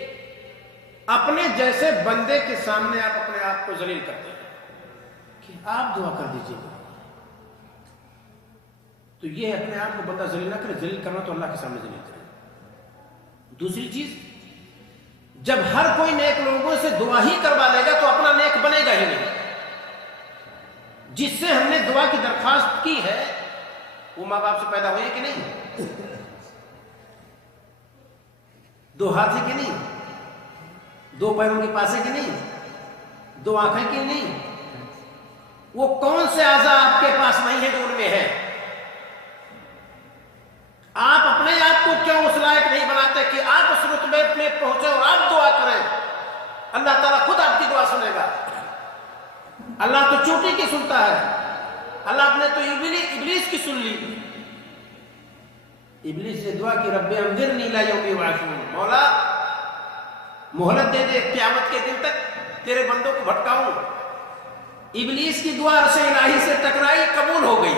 اپنے جیسے بندے کے سامنے آپ اپنے آپ کو ذلیل کرتے ہیں کہ آپ دعا کر دیجیے، تو یہ اپنے آپ کو بندہ ذلیل نہ کرے، ذلیل کرنا تو اللہ کے سامنے ذلیل کرے۔ دوسری چیز، جب ہر کوئی نیک لوگوں سے دعا ہی کروا لے گا تو اپنا نیک بنے گا ہی نہیں۔ جس سے ہم نے دعا کی درخواست کی ہے وہ ماں باپ سے پیدا ہوئے کہ نہیں؟ دو ہاتھ ہے کہ نہیں؟ دو پیروں کے پاس ہے کہ نہیں؟ دو آنکھیں کہ نہیں؟ وہ کون سے اعضاء آپ کے پاس نہیں ہے جو ان میں ہے؟ آپ اپنے آپ کو کیوں اس لائق نہیں بناتے کہ آپ اس رتبے میں پہنچے اور آپ دعا کریں؟ اللہ تعالیٰ خود آپ کی دعا سنے گا۔ اللہ تو چوٹی کی سنتا ہے، اللہ نے تو ابلیس کی سن لی۔ ابلیس سے دعا کی رب انظرنی الی یوم یبعثون، مولا مہلت دے دے قیامت کے دن تک تیرے بندوں کو بھٹکاؤں۔ ابلیس کی دعا عرش الہی سے ٹکرائی، قبول ہو گئی۔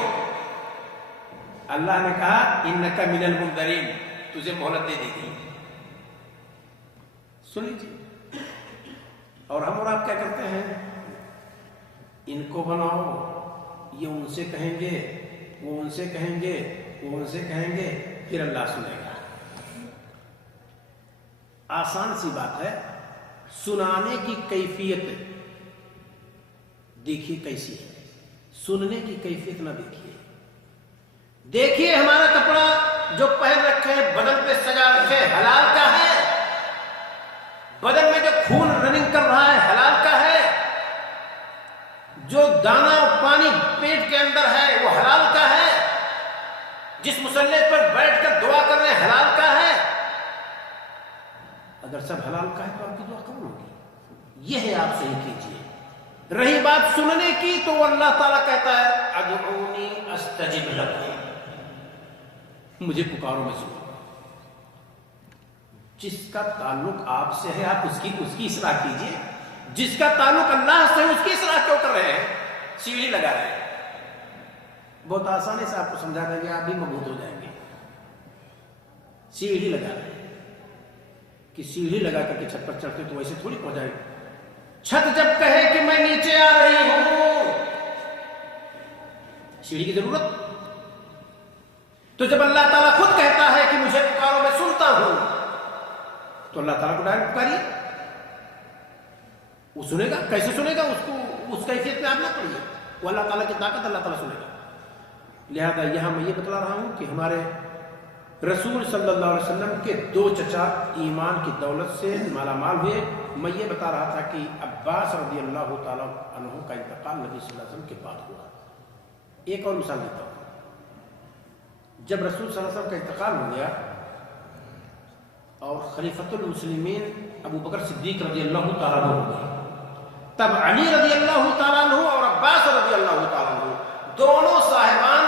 اللہ نے کہا انک من المنذرین، تجھے مہلت دے دی گئی۔ سن لیجیے۔ اور ہم اور آپ کیا کرتے ہیں؟ ان کو بناؤ، یہ ان سے کہیں گے، وہ ان سے کہیں گے، وہ ان سے کہیں گے، پھر اللہ سنے گا۔ آسان سی بات ہے، سنانے کی کیفیت دیکھیے کیسی ہے، سننے کی کیفیت نہ دیکھیے۔ دیکھیے ہمارا کپڑا جو پہن رکھے ہیں بدن پہ سجا رکھے حلال کا ہے؟ بدن میں جو خون رننگ کر رہا ہے حلال کا ہے؟ جو دانا اور پانی پیٹ کے اندر ہے وہ حلال کا ہے؟ جس مصلے پر بیٹھ کر دعا کر رہے ہیں حلال کا ہے؟ اگر سب حلال کا ہے تو آپ کی دعا قبول ہوگی. یہ ہے آپ صحیح کیجیے. رہی بات سننے کی تو اللہ تعالیٰ کہتا ہے ادعونی استجب لکم، مجھے پکارو میں سنو. جس کا تعلق آپ سے ہے آپ اس کی اصلاح کیجیے. جس کا تعلق اللہ سے ہے اس کی اصلاح کیوں کر رہے ہیں؟ سیڑھی لگا رہے ہیں. بہت آسانی سے آپ کو سمجھا دیں گے، آپ بھی مبہوت ہو جائیں گے. سیڑھی لگا رہے ہیں کہ سیڑھی لگا کر کے چھت پر چڑھتے تو ویسے تھوڑی پہنچ جائے. چھت جب کہے کہ میں نیچے آ رہی ہوں، سیڑھی کی ضرورت. تو جب اللہ تعالیٰ خود کہتا ہے کہ مجھے پکارو میں سنتا ہوں، تو اللہ تعالیٰ کو ڈائریکٹ پکاریے. وہ سنے گا. کیسے سنے گا؟ اس کو اس کیفیت میں آپ نہ پڑھیے. وہ اللہ تعالیٰ کی طاقت اللہ تعالیٰ سنے گا. لہذا یہاں میں یہ بتلا رہا ہوں کہ ہمارے رسول صلی اللہ علیہ وسلم کے 2 چچا ایمان کی دولت سے مالا مال ہوئے. میں یہ بتا رہا تھا کہ عباس رضی اللہ تعالیٰ عنہ کا انتقال نبی صلی اللہ علیہ وسلم کے بعد ہوا. ایک اور مثال دیتا ہوں. جب رسول صلی اللہ علیہ وسلم کا انتقال ہو گیا اور خلیفۃ المسلمین ابو بکر صدیق رضی اللہ تعالیٰ عنہ ہو گئے، تب علی رضی اللہ تعالیٰ عنہ اور عباس رضی اللہ تعالیٰ عنہ دونوں صاحبان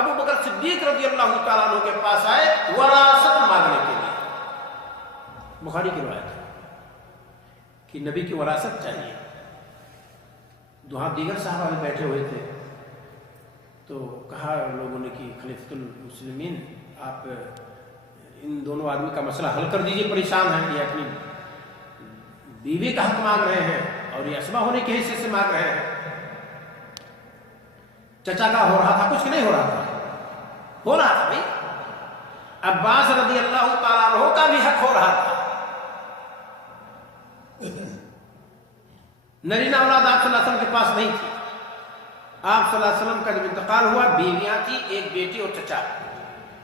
ابو بکر صدیق رضی اللہ تعالیٰ عنہ کے پاس آئے وراثت مانگنے کے لیے. بخاری کی روایت ہے کہ نبی کی وراثت چاہیے. وہاں دیگر صحابہ بھی بیٹھے ہوئے تھے تو کہا لوگوں نے کہ خلیفۃ المسلمین آپ ان دونوں آدمی کا مسئلہ حل کر دیجئے. پریشان ہیں، یہ اپنی بیوی کا حق مانگ رہے ہیں اور یہ اسبا ہونے کی حیثیت سے مانگ رہے ہیں. چچا کا ہو رہا تھا کچھ نہیں ہو رہا تھا؟ ہو رہا تھا بھائی. عباس رضی اللہ تعالیٰ عنہ کا بھی حق ہو رہا تھا. نرینہ اولاد آپ صلی اللہ علیہ وسلم کے پاس نہیں تھی. آپ صلی اللہ علیہ وسلم کا جب انتقال ہوا بیویاں تھی، ایک بیٹی اور چچا.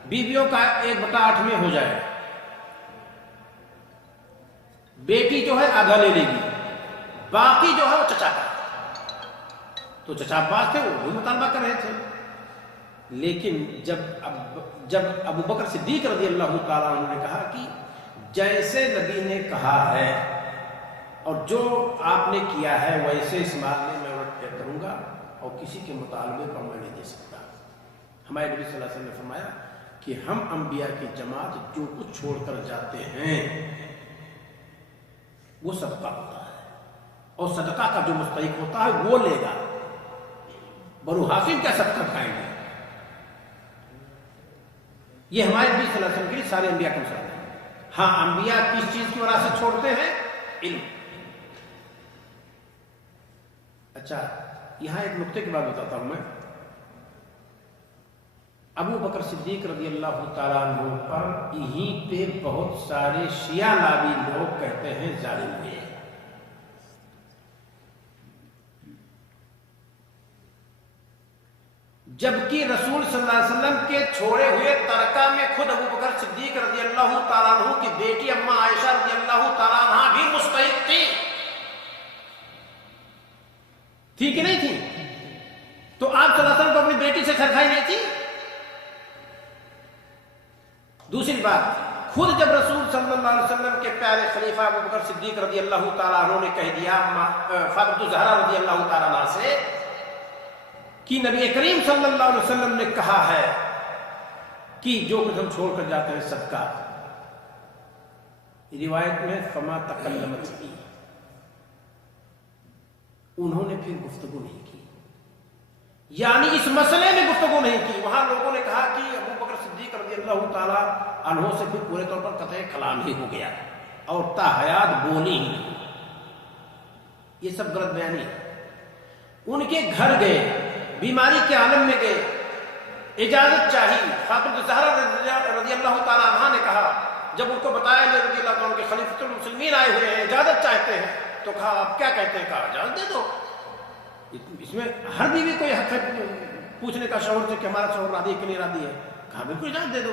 بیویوں کا 1/8 میں ہو جائے. بیٹی جو ہے آدھا لے لے گی، باقی جو ہے وہ چچا کا. تو چچا عباس تھے، وہ بھی مطالبہ کر رہے تھے. لیکن جب ابو بکر صدیق رضی اللہ تعالیٰ عنہ نے کہا کہ جیسے نبی نے کہا ہے اور جو آپ نے کیا ہے ویسے اس معاملے میں میں کروں گا اور کسی کے مطالبے پر میں نہیں دے سکتا. ہمارے نبی صلی اللہ علیہ وسلم نے فرمایا کہ ہم انبیاء کی جماعت جو کچھ چھوڑ کر جاتے ہیں وہ صدقہ ہوتا ہے اور صدقہ کا جو مستحق ہوتا ہے وہ لے گا. بنو ہاشم کیا صدقہ کھائیں گے؟ یہ ہمارے نبی صلی اللہ علیہ وسلم کے لیے سارے انبیاء کا مثال ہے. ہاں انبیاء کس چیز کی وراثت چھوڑتے ہیں؟ علم. اچھا یہاں ایک نقطے کی بات بتاتا ہوں میں. ابو بکر صدیق رضی اللہ تعالیٰ عنہ پر یہیں پہ بہت سارے شیعہ لابی لوگ کہتے ہیں ظالم ہوئے. جبکہ رسول صلی اللہ علیہ وسلم کے چھوڑے ہوئے ترکہ میں خود ابو بکر صدیق رضی اللہ تعالیٰ عنہ کی بیٹی اماں عائشہ رضی اللہ تعالیٰ عنہ بھی مستحق تھی کہ نہیں تھی؟ تو آپ صلی اللہ علیہ وسلم کو اپنی بیٹی سے خرخائی نہیں تھی؟ دوسری بات، خود جب رسول صلی اللہ علیہ وسلم کے پیارے خلیفہ ابو بکر صدیق رضی اللہ تعالیٰ عنہ نے کہہ دیا فاطمہ الزہرا رضی اللہ تعالیٰ عنہ سے کہ نبی کریم صلی اللہ علیہ وسلم نے کہا ہے کہ جو کچھ ہم چھوڑ کر جاتے ہیں صدقہ. روایت میں فما تکلمت کی، انہوں نے پھر گفتگو نہیں کی، یعنی اس مسئلے میں گفتگو نہیں کی. وہاں لوگوں نے کہا کہ ابو بکر صدیق رضی اللہ تعالیٰ عنہ سے پھر پورے طور پر قطع کلام ہی ہو گیا اور تا حیات بولی ہی نہیں. یہ سب غلط بیانی ہے. ان کے گھر گئے، بیماری کے عالم میں گئے، اجازت چاہیے. فاطمہ الزہرا رضی اللہ تعالیٰ عنہ نے کہا جب ان کو بتایا گیا رضی اللہ تعالیٰ کے خلیفۃ المسلمین آئے ہوئے ہیں، اجازت چاہتے ہیں، تو کہا آپ کیا کہتے ہیں؟ کہا اجازت دے دو. اس میں ہر بیوی کو یہ حق ہے پوچھنے کا شوہر سے کہ ہمارا شوہر راضی ہے کہ نہیں راضی ہے. کہا بالکل اجازت دے دو.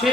6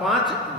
5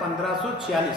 1546,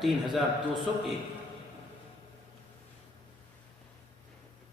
3201।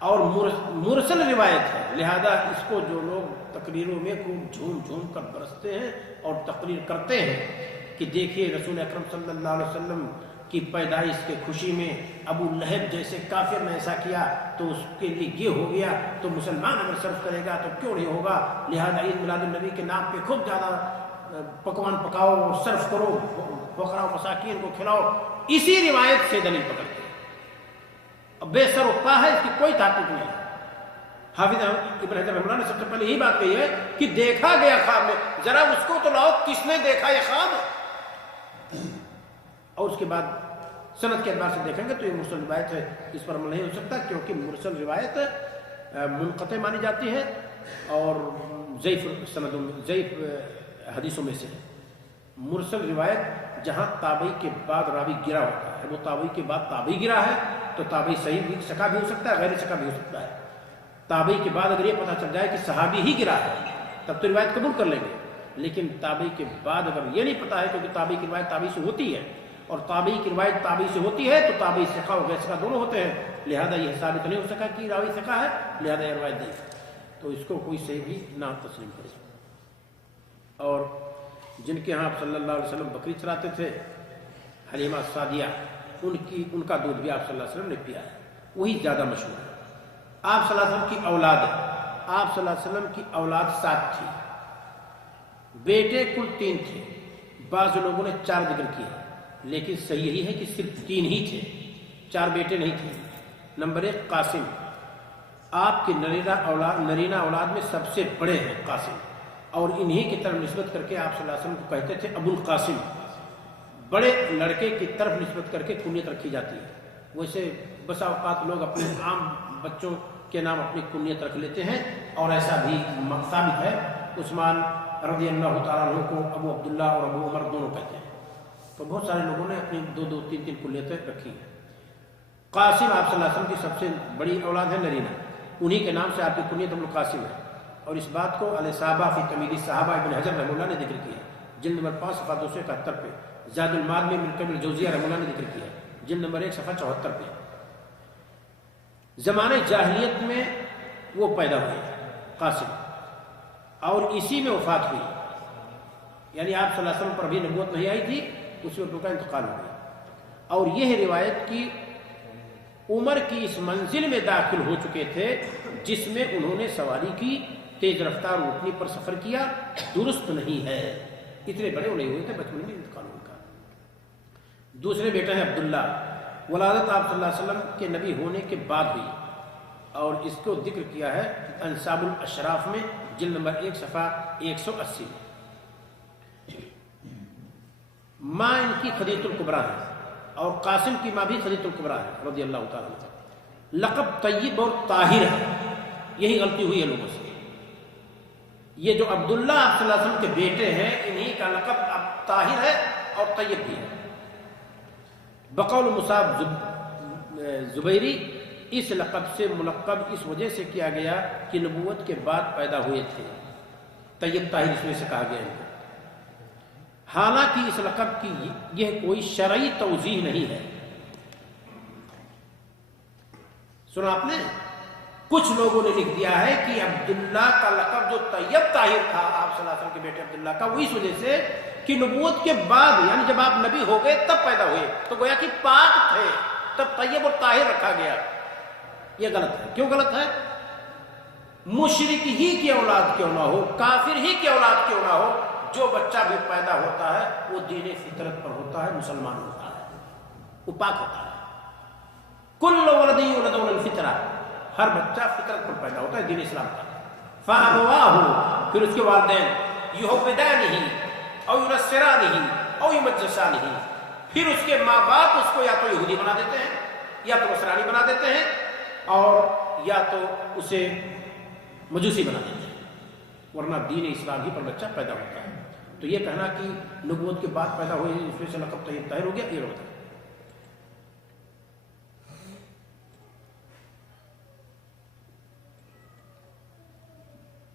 اور مرسل روایت ہے، لہذا اس کو جو لوگ تقریروں میں خوب جھوم جھوم کر برستے ہیں اور تقریر کرتے ہیں کہ دیکھیے رسول اکرم صلی اللہ علیہ وسلم کی پیدائش کے خوشی میں ابو لہب جیسے کافر نے ایسا کیا تو اس کے لیے یہ ہو گیا، تو مسلمان اگر صرف کرے گا تو کیوں نہیں ہوگا، لہذا عید میلاد النبی کے نام پہ خوب زیادہ پکوان پکاؤ اور صرف کرو، فقراء و مساکین کو کھلاؤ، اسی روایت سے دلیل پکڑتے ہیں۔ اب بے سر اقبا ہے، اس کی کوئی تحقیق نہیں ہے۔ حافظ ابن حجر رحمہ اللہ نے سب سے پہلے یہی بات کہی ہے کہ دیکھا گیا خواب میں، ذرا اس کو تو لاؤ کس نے دیکھا یہ خواب، اور اس کے بعد سند کے اعتبار سے دیکھیں گے تو یہ مرسل روایت ہے، اس پر عمل نہیں ہو سکتا کیونکہ مرسل روایت منقطع مانی جاتی ہے اور ضعیف سندوں میں، ضعیف حدیثوں میں سے ہے۔ مرسل روایت جہاں تابعی کے بعد راوی گرا ہوتا ہے، وہ تابعی کے بعد تابعی گرا ہے تو تابعی صحیح بھی سکا بھی ہو سکتا ہے، غیر سکا بھی ہو سکتا ہے۔ تابعی کے بعد اگر یہ پتہ چل جائے کہ صحابی ہی گرا ہے تب تو روایت قبول کر لیں گے، لیکن تابعی کے بعد اگر یہ نہیں پتہ ہے، کیونکہ تابعی کی روایت تابعی سے ہوتی ہے اور تابعی کی روایت تابعی سے ہوتی ہے تو تابعی ثقہ اور غیر ثقہ دونوں ہوتے ہیں، لہذا یہ ثابت نہیں ہو سکا کہ راوی ثقہ ہے، لہذا یہ روایت نہیں، تو اس کو کوئی صحیح بھی نہ تسلیم کرے۔ اور جن کے ہاں آپ صلی اللہ علیہ وسلم بکری چراتے تھے، حلیمہ سعدیہ، ان کا دودھ بھی آپ صلی اللہ علیہ وسلم نے پیا ہے، وہی زیادہ مشہور ہے۔ آپ صلی اللہ علیہ وسلم کی اولاد ہے، آپ صلی اللہ علیہ وسلم کی اولاد 7 تھی، بیٹے کل 3 تھے، بعض لوگوں نے 4 ذکر کیا، لیکن صحیح یہی ہے کہ صرف 3 ہی تھے، 4 بیٹے نہیں تھے۔ نمبر 1 قاسم، آپ کے نرینہ اولاد میں سب سے بڑے ہیں قاسم، اور انہی کی طرف نسبت کر کے آپ صلی اللہ علیہ وسلم کو کہتے تھے ابو القاسم، بڑے لڑکے کی طرف نسبت کر کے کنیت رکھی جاتی ہے۔ ویسے بسا اوقات لوگ اپنے عام بچوں کے نام اپنی کنیت رکھ لیتے ہیں، اور ایسا بھی ثابت ہے، عثمان رضی اللہ تعالیٰ عنہ کو ابو عبداللہ اور ابو عمر دونوں کہتے ہیں، تو بہت سارے لوگوں نے اپنی 2 3 کنیتیں رکھی ہیں۔ قاسم آپ صلی اللہ علیہ وسلم کی سب سے بڑی اولاد ہے نرینہ، انہی کے نام سے آپ کی کنیت ابو القاسم ہے، اور اس بات کو الاصابہ فی تمییز الصحابہ ابن حجر رحمہ اللہ نے ذکر کیا، جلد نمبر 5 صفحہ 271 پہ، زاد المعاد میں ابن قیم الجوزیہ رحمہ اللہ نے ذکر کیا، جلد نمبر 1 صفحہ 74 پہ۔ زمانہ جاہلیت میں وہ پیدا ہوئے قاسم، اور اسی میں وفات ہوئی، یعنی آپ صلی اللہ علیہ وسلم پر بھی نبوت نہیں آئی تھی، اسی وقت ان کا انتقال ہو گیا، اور یہ روایت کی عمر کی اس منزل میں داخل ہو چکے تھے جس میں انہوں نے سواری کی، تیز رفتار اونٹنی پر سفر کیا، درست نہیں ہے، اتنے بڑے نہیں ہوئے تھے، بچپن میں انتقال ہو گیا۔ دوسرے بیٹے ہیں عبداللہ، ولادت آپ صلی اللہ علیہ وسلم کے نبی ہونے کے بعد ہوئی، اور اس کو ذکر کیا ہے انساب الاشراف میں، جلد نمبر 1 صفحہ 180 میں۔ ماں ان کی خدیجۃ الکبریٰ ہے، اور قاسم کی ماں بھی خدیجۃ الکبریٰ ہے رضی اللہ تعالیٰ عنہ۔ لقب طیب اور طاہر ہے، یہی غلطی ہوئی ہے لوگوں سے، یہ جو عبداللہ آپ صلی اللہ علیہ وسلم کے بیٹے ہیں انہی کا لقب اب طاہر ہے اور طیب بھی ہے۔ بقول مصعب زبیری، اس لقب سے ملقب اس وجہ سے کیا گیا کہ نبوت کے بعد پیدا ہوئے تھے، طیب طاہر اس وجہ سے کہا گیا ان کو، حالانکہ اس لقب کی یہ کوئی شرعی توضیح نہیں ہے۔ سنا آپ نے، کچھ لوگوں نے لکھ دیا ہے کہ عبداللہ کا لقب جو طیب طاہر تھا آپ صلی اللہ علیہ وسلم کے بیٹے عبداللہ کا، وہ اس وجہ سے کہ نبوت کے بعد، یعنی جب آپ نبی ہو گئے تب پیدا ہوئے، تو گویا کہ پاک تھے تب طیب اور طاہر رکھا گیا۔ یہ غلط ہے۔ کیوں غلط ہے؟ مشرک ہی کی اولاد کیوں نہ ہو، کافر ہی کی اولاد کیوں نہ ہو، جو بچہ بھی پیدا ہوتا ہے وہ دین فطرت پر ہوتا ہے، مسلمان ہوتا ہے، وہ پاک ہوتا ہے۔ کل ولد یولد علی الفطرہ، ہر بچہ فطرت پر پیدا ہوتا ہے، دین اسلام کا۔ فابواہ، پھر اس کے والدین، یحودانہ او ینصرانہ او یمجسانہ، پھر اس کے ماں باپ اس کو یا تو یہودی بنا دیتے ہیں یا تو نصرانی بنا دیتے ہیں، اور یا تو اسے مجوسی بنا دیتے ہیں، ورنہ دین اسلام ہی پر بچہ پیدا ہوتا ہے۔ تو یہ کہنا کہ نبوت کے بعد پیدا ہوئے اس میں سے لقب طیب طاہر ہو گیا، یہ غلط ہے۔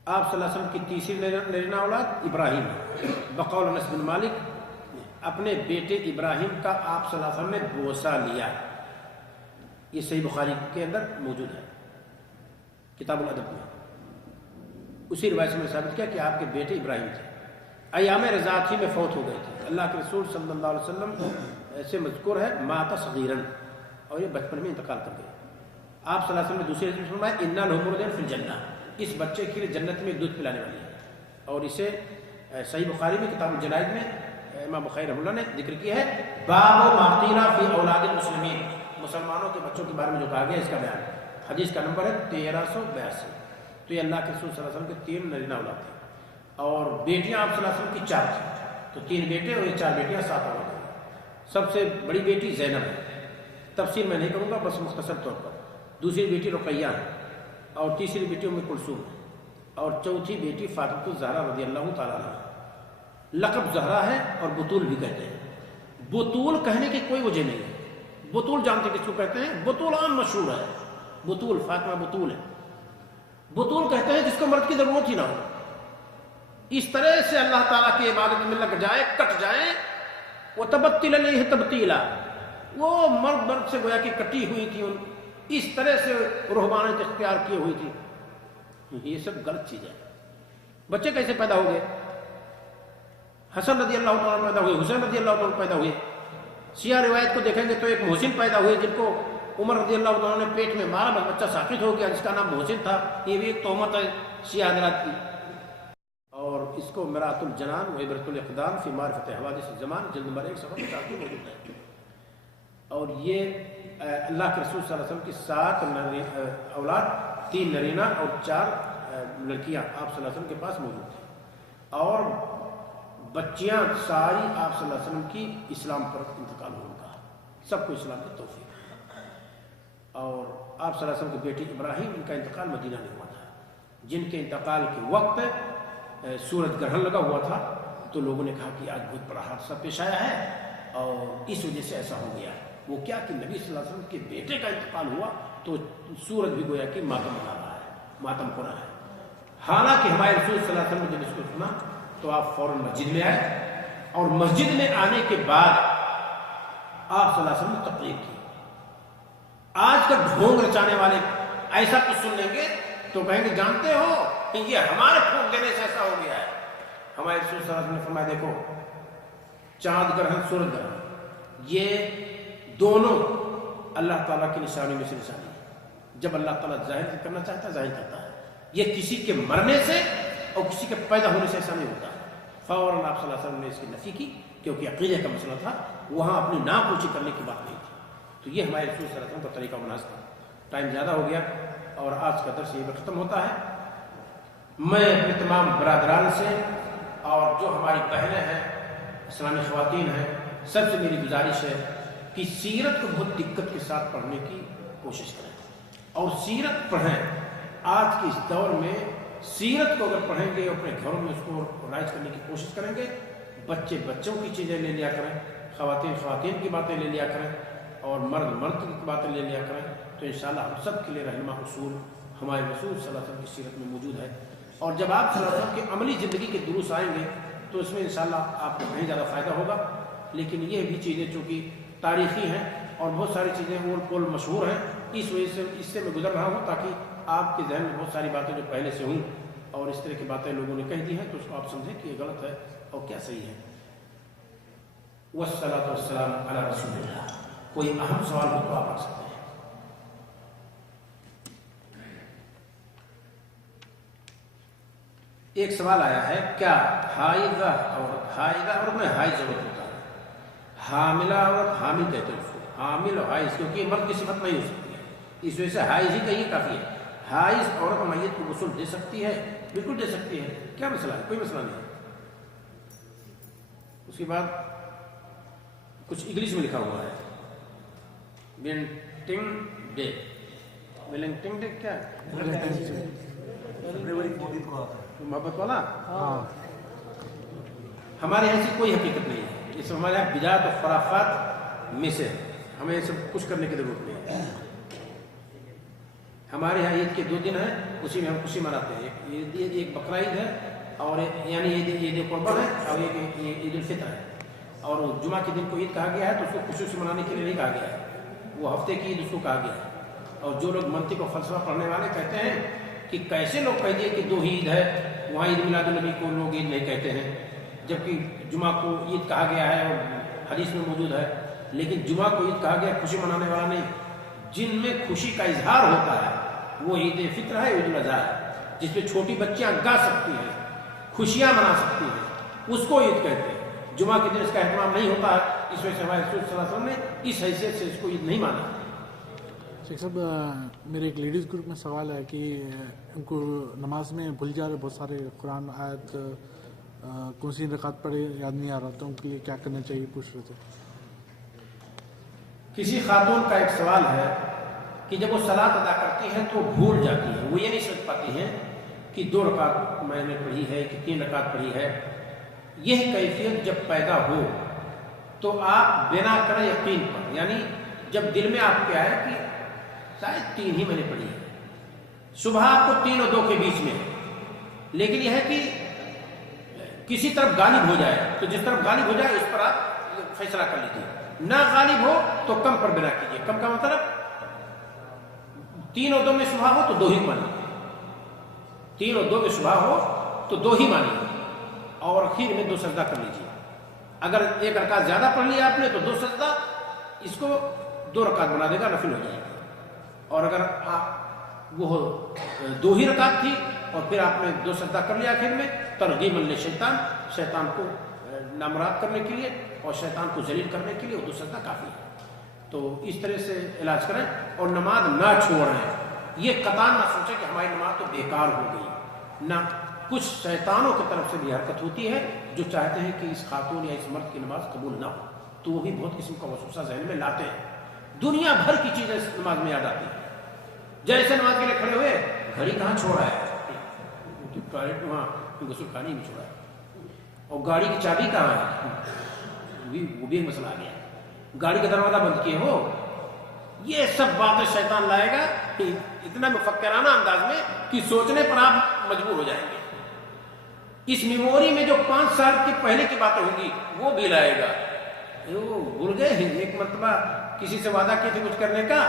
آپ صلی اللہ علیہ وسلم کی تیسری نرینہ اولاد ابراہیم ہے۔ بقول انس بن مالک، اپنے بیٹے ابراہیم کا آپ صلی اللہ علیہ وسلم نے بوسہ لیا، یہ صحیح بخاری کے اندر موجود ہے۔ کتاب الادب میں اسی روایت سے میں نے ثابت کیا کہ آپ کے بیٹے ابراہیم تھے، ایام رضاعت ہی میں فوت ہو گئے تھے۔ اللہ کے رسول صلی اللہ علیہ وسلم سے مذکور ہے مات صغیرا، اور یہ بچپن میں انتقال کر گئے۔ آپ صلی اللہ علیہ وسلم نے دوسری حدیث میں فرمایا انا لہم ولدین فی الجنہ، اس بچے کے لیے جنت میں ایک دودھ پلانے والی ہے، اور اسے صحیح بخاری میں کتاب الجنائز میں امام بخاری رحمہ اللہ نے ذکر کیا ہے، باب ما قیل فی اولاد المسلمین، مسلمانوں کے بچوں کے بارے میں جو کہا گیا اس کا بیان۔ حدیث کا نمبر ہے 1382۔ تو یہ اللہ کے رسول صلی اللہ علیہ وسلم کے 3 نرینہ اولاد تھے، اور بیٹیاں آپ صلی اللہ علیہ وسلم کی 4 تھیں، تو 3 بیٹے اور یہ 4 بیٹیاں 7 اولاد ہیں۔ سب سے بڑی بیٹی زینب ہے، تفصیل میں نہیں کروں گا، بس مختصر طور پر۔ دوسری بیٹی رقیہ ہے، اور تیسری بیٹی ام کلثوم ہے، اور چوتھی بیٹی فاطمہ الزہرا رضی اللہ تعالیٰ عنہ۔ لقب زہرا ہے اور بطول بھی کہتے ہیں۔ بطول کہنے کی کوئی وجہ نہیں ہے، بطول جانتے کس کو کہتے ہیں؟ بطول عام مشہور ہے، بطول فاطمہ بطول ہے، بطول کہتے ہیں جس کو مرد کی ضرورت ہی نہ ہو، اس طرح سے اللہ تعالیٰ کی عبادت میں لگ جائے، کٹ جائے، وہ تبتل علیہ تبتیلا، وہ مرد سے گویا کہ کٹی ہوئی تھی، اس طرح سے رہبانیت اختیار کی ہوئی تھی۔ یہ سب غلط چیز ہے۔ بچے کیسے پیدا ہو گئے؟ حسن رضی اللہ تعالیٰ پیدا ہوئے، حسین رضی اللہ تعالیٰ پیدا ہوئے۔ سیاہ روایت کو دیکھیں گے تو ایک محسن پیدا ہوئے جن کو عمر رضی اللہ تعالیٰ نے پیٹ میں مارا، بس بچہ ساقط ہو گیا، جس کا نام محسن تھا۔ یہ بھی ایک تہمت ہے شیعہ حضرات کی، اور اس کو مرات الجنان و عبرت الاقدام فی معرفت حوادث الزمان جلد نمبر 1 صفحہ 50 میں موجود ہے۔ اور یہ اللہ کے رسول صلی اللہ علیہ وسلم کی 7 اولاد، 3 نرینہ اور 4 لڑکیاں آپ صلی اللہ علیہ وسلم کے پاس موجود تھیں، اور بچیاں ساری آپ صلی اللہ علیہ وسلم کی اسلام پر انتقال ہو گیا، سب کو اسلام کی توفیق۔ اور آپ صلی اللہ علیہ وسلم کے بیٹے ابراہیم، ان کا انتقال مدینہ میں ہوا تھا، جن کے انتقال کے وقت سورج گرہن لگا ہوا تھا، تو لوگوں نے کہا کہ آج بہت بڑا حادثہ پیش آیا ہے، اور اس وجہ سے ایسا ہو گیا۔ وہ کیا کہ نبی صلی اللہ علیہ وسلم کے بیٹے کا انتقال ہوا تو سورج بھی گویا کہ ماتم منا رہا ہے، ماتم ہو رہا ہے۔ حالانکہ ہمارے رسول صلی اللہ علیہ وسلم نے جب اس کو سنا تو آپ فوراً مسجد میں آئے، اور مسجد میں آنے کے بعد آپ صلی اللہ علیہ وسلم نے تقریر کی۔ آج کا ڈھونگ رچانے والے ایسا کچھ سن لیں گے تو کہیں گے جانتے ہو کہ یہ ہمارے پھونک دینے سے ایسا ہو گیا ہے۔ ہمارے رسول صلی اللہ علیہ وسلم نے فرمایا دیکھو، چاند گرہن سورج گرہن یہ دونوں اللہ تعالیٰ کی نشانی میں سے نشانی ہے۔ جب اللہ تعالیٰ ظاہر کرنا چاہتا ہے ظاہر کرتا ہے، یہ کسی کے مرنے سے اور کسی کے پیدا ہونے سے ایسا نہیں ہوتا۔ فوراً آپ صلی اللہ علیہ وسلم نے اس کی نفی کی، کیونکہ عقیدے کا مسئلہ تھا، وہاں اپنی نام پوچھی کرنے کی بات نہیں تھی۔ تو یہ ہمارے رسول صلی اللہ علیہ وسلم کا طریقہ مناسب تھا۔ ٹائم زیادہ ہو گیا اور آج کا درس یہ ختم ہوتا ہے۔ میں اپنے تمام برادران سے اور جو ہماری بہنیں ہیں، اسلامی خواتین ہیں، سب سے میری گزارش ہے کہ سیرت کو بہت دقت کے ساتھ پڑھنے کی کوشش کریں، اور سیرت پڑھیں۔ آج کے اس دور میں سیرت کو اگر پڑھیں گے، اپنے گھروں میں اس کو رائج کرنے کی کوشش کریں گے، بچے بچوں کی چیزیں لے لیا کریں، خواتین خواتین کی باتیں لے لیا کریں، اور مرد مرد کی باتیں لے لیا کریں، تو انشاءاللہ ہم سب کے لیے رہنما اصول ہمارے رسول صلی اللہ علیہ وسلم کی سیرت میں موجود ہے۔ اور جب آپ صلی اللہ علیہ وسلم کی عملی زندگی کے دروس آئیں گے تو اس میں انشاءاللہ آپ کو کہیں زیادہ فائدہ ہوگا۔ لیکن یہ بھی چیزیں چونکہ تاریخی ہیں اور بہت ساری چیزیں اول پول مشہور ہیں، اس وجہ سے اس سے میں گزر رہا ہوں تاکہ آپ کے ذہن میں بہت ساری باتیں جو پہلے سے ہوئیں اور اس طرح کی باتیں لوگوں نے کہہ دی ہیں تو اس کو آپ سمجھیں کہ یہ غلط ہے اور کیا صحیح ہے۔ والصلاۃ والسلام علی رسول اللہ۔ کوئی اہم سوال ہو تو آپ آ سکتے ہیں۔ ایک سوال آیا ہے، کیا حائضہ عورت میں حائض ضرورت ہوتا ہے؟ حاملہ عورت، حامل کہتے ہیں اس کو، حامل اور حائض، کیونکہ یہ مرد کی صفت نہیں ہو سکتی ہے، اس وجہ سے حائض ہی کہیے کافی ہے۔ حائض عورت میت کو غسل دے سکتی ہے؟ بالکل دے سکتی ہے، کیا مسئلہ ہے؟ کوئی مسئلہ نہیں ہے۔ اس کے بعد کچھ انگلش میں لکھا ہوا ہے، ویلنٹنگ ڈے۔ ویلنٹنگ ڈے کیا ہے؟ محبت والا؟ ہمارے یہاں سے کوئی حقیقت نہیں ہے، اس میں ہمارے یہاں بدعت اور خرافات میں سے ہمیں یہ سب کچھ کرنے کی ضرورت نہیں ہے۔ ہمارے یہاں عید کے 2 دن ہیں، اسی میں ہم خوشی مناتے ہیں۔ ایک بقرہ عید ہے، اور یعنی عید قربان ہے، اور ایک عید الفطر ہے۔ اور جمعہ کے دن کو عید کہا گیا ہے تو اس کو خوشی سے منانے کے لیے نہیں کہا گیا ہے، وہ ہفتے کی عید اس کو کہا گیا ہے۔ اور جو لوگ منطق و فلسفہ پڑھنے والے کہتے ہیں کہ کیسے لوگ کہہ دیے کہ 2 ہی عید ہے، وہاں عید میلاد النبی کو لوگ عید نہیں کہتے ہیں، جبکہ جمعہ کو عید کہا گیا ہے اور حدیث میں موجود ہے، لیکن جمعہ کو عید کہا گیا خوشی منانے والا نہیں۔ جن میں خوشی کا اظہار ہوتا ہے وہ عید فطر ہے، عید الاضحیٰ ہے، جس پہ چھوٹی بچیاں گا سکتی ہیں، خوشیاں منا سکتی ہیں، اس کو عید کہتے ہیں۔ جمعہ کے دن اس کا اہتمام نہیں ہوتا ہے، اس وجہ سے ہمارے رسول صلی اللہ علیہ وسلم نے اس حیثیت سے اس کو عید نہیں مانا۔ شیخ صاحب، میرے ایک لیڈیز گروپ میں سوال ہے کہ ان کو نماز میں بھول جا رہے بہت سارے قرآن آیت، کون سی رکعت پڑھے یاد نہیں آ رہا، تو ان کے لیے کیا کرنا چاہیے پوچھ رہے تھے۔ کسی خاتون کا ایک سوال ہے کہ جب وہ صلاۃ ادا کرتی ہیں تو بھول جاتی ہیں، وہ یہ نہیں سمجھ پاتی ہیں کہ 2 رکعت میں نے پڑھی ہے کہ 3 رکعت پڑھی ہے۔ یہ کیفیت جب پیدا ہو تو آپ بنا کریں یقین پر، یعنی جب دل میں آپ کے آئے کہ شاید 3 ہی میں نے پڑھی ہے، صبح آپ کو 3 اور 2 کے بیچ میں، لیکن یہ ہے کہ کسی طرف غالب ہو جائے تو جس طرف غالب ہو جائے اس پر آپ فیصلہ کر لیجیے، نہ غالب ہو تو کم پر بنا کیجیے۔ کم کا مطلب 3 اور 2 میں صبح ہو تو 2 ہی مانیے، 3 اور 2 میں صبح ہو تو 2 ہی مانیے، اور اخیر میں 2 سجدہ کر لیجیے۔ اگر 1 رکعت زیادہ پڑھ لیا آپ نے تو 2 سجدہ اس کو 2 رکعت بنا دے گا، نفل ہو جائے گا۔ اور اگر وہ 2 ہی رکعت تھی اور پھر آپ نے 2 سجدہ کر لیا آخر میں، ترغیب للشیطان، شیطان کو نامراد کرنے کے لیے اور شیطان کو ذلیل کرنے کے لیے وہ 2 سجدہ کافی ہے۔ تو اس طرح سے علاج کریں اور نماز نہ چھوڑیں، یہ قطعاً نہ سوچیں کہ ہماری نماز تو بیکار ہو گئی، نہ، کچھ شیطانوں کی طرف سے بھی حرکت ہوتی ہے جو چاہتے ہیں کہ اس خاتون یا اس مرد کی نماز قبول نہ ہو، تو وہ بھی بہت قسم کا وسوسہ ذہن میں لاتے ہیں، دنیا بھر کی چیزیں اس نماز میں یاد آتی ہیں۔ جیسے نماز کے لیے کھڑے ہوئے، گھڑی کہاں چھوڑا ہے، ٹوائلٹ وہاں غسل خانے میں چھوڑا ہے، اور گاڑی کی چابی کہاں ہے، وہ بھی مسئلہ آ گیا، گاڑی کا دروازہ بند کیے ہو، یہ سب باتیں شیطان لائے گا اتنا مفکرانہ انداز میں کہ سوچنے پر آپ مجبور ہو جائیں گے۔ اس میموری میں جو 5 سال کی پہلے کی باتیں ہوں گی وہ بھی لائے گا، وہ بھول گئے ہیں ایک مرتبہ کسی سے وعدہ کیے تھے کچھ کرنے کا،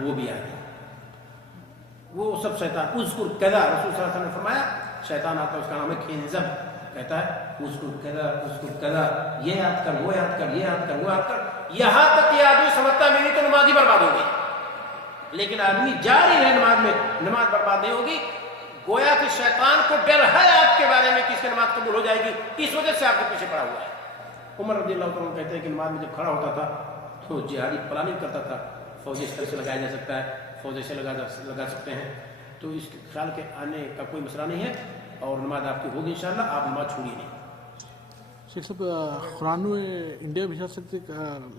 وہ بھی آ گیا، وہ سب شیطان۔ اذکر کذا، رسول صلی اللہ علیہ وسلم نے فرمایا شیطان آتا ہے، اس کا نام ہے خنزب، کہتا ہے اذکر کذا اذکر کذا، یہ یاد کر، وہ یاد کر، یہ یاد کر، وہ یاد کر، یہاں تک یہ آدمی سمجھتا میری تو نماز ہی برباد ہوگی، لیکن آدمی جاری رہے نماز میں، نماز برباد نہیں ہوگی، گویا کہ شیطان کو ڈر ہے آپ کے بارے میں کہ اس کی نماز قبول ہو جائے گی، اس وجہ سے آپ کے پیچھے پڑا ہوا ہے۔ عمر رضی اللہ عنہ کہتے ہیں کہ نماز میں جب کھڑا ہوتا تھا تو جہادی پلاننگ کرتا تھا، فوج اس طرح سے لگایا جا سکتا ہے، فوج ایسے لگا سکتے ہیں، تو اس خیال کے آنے کا کوئی مسئلہ نہیں ہے، اور نماز آپ کی ہوگی انشاءاللہ، آپ نماز چھوڑیے نہیں۔ شیخ صاحب، قرآن انڈیا بھیجا سکتے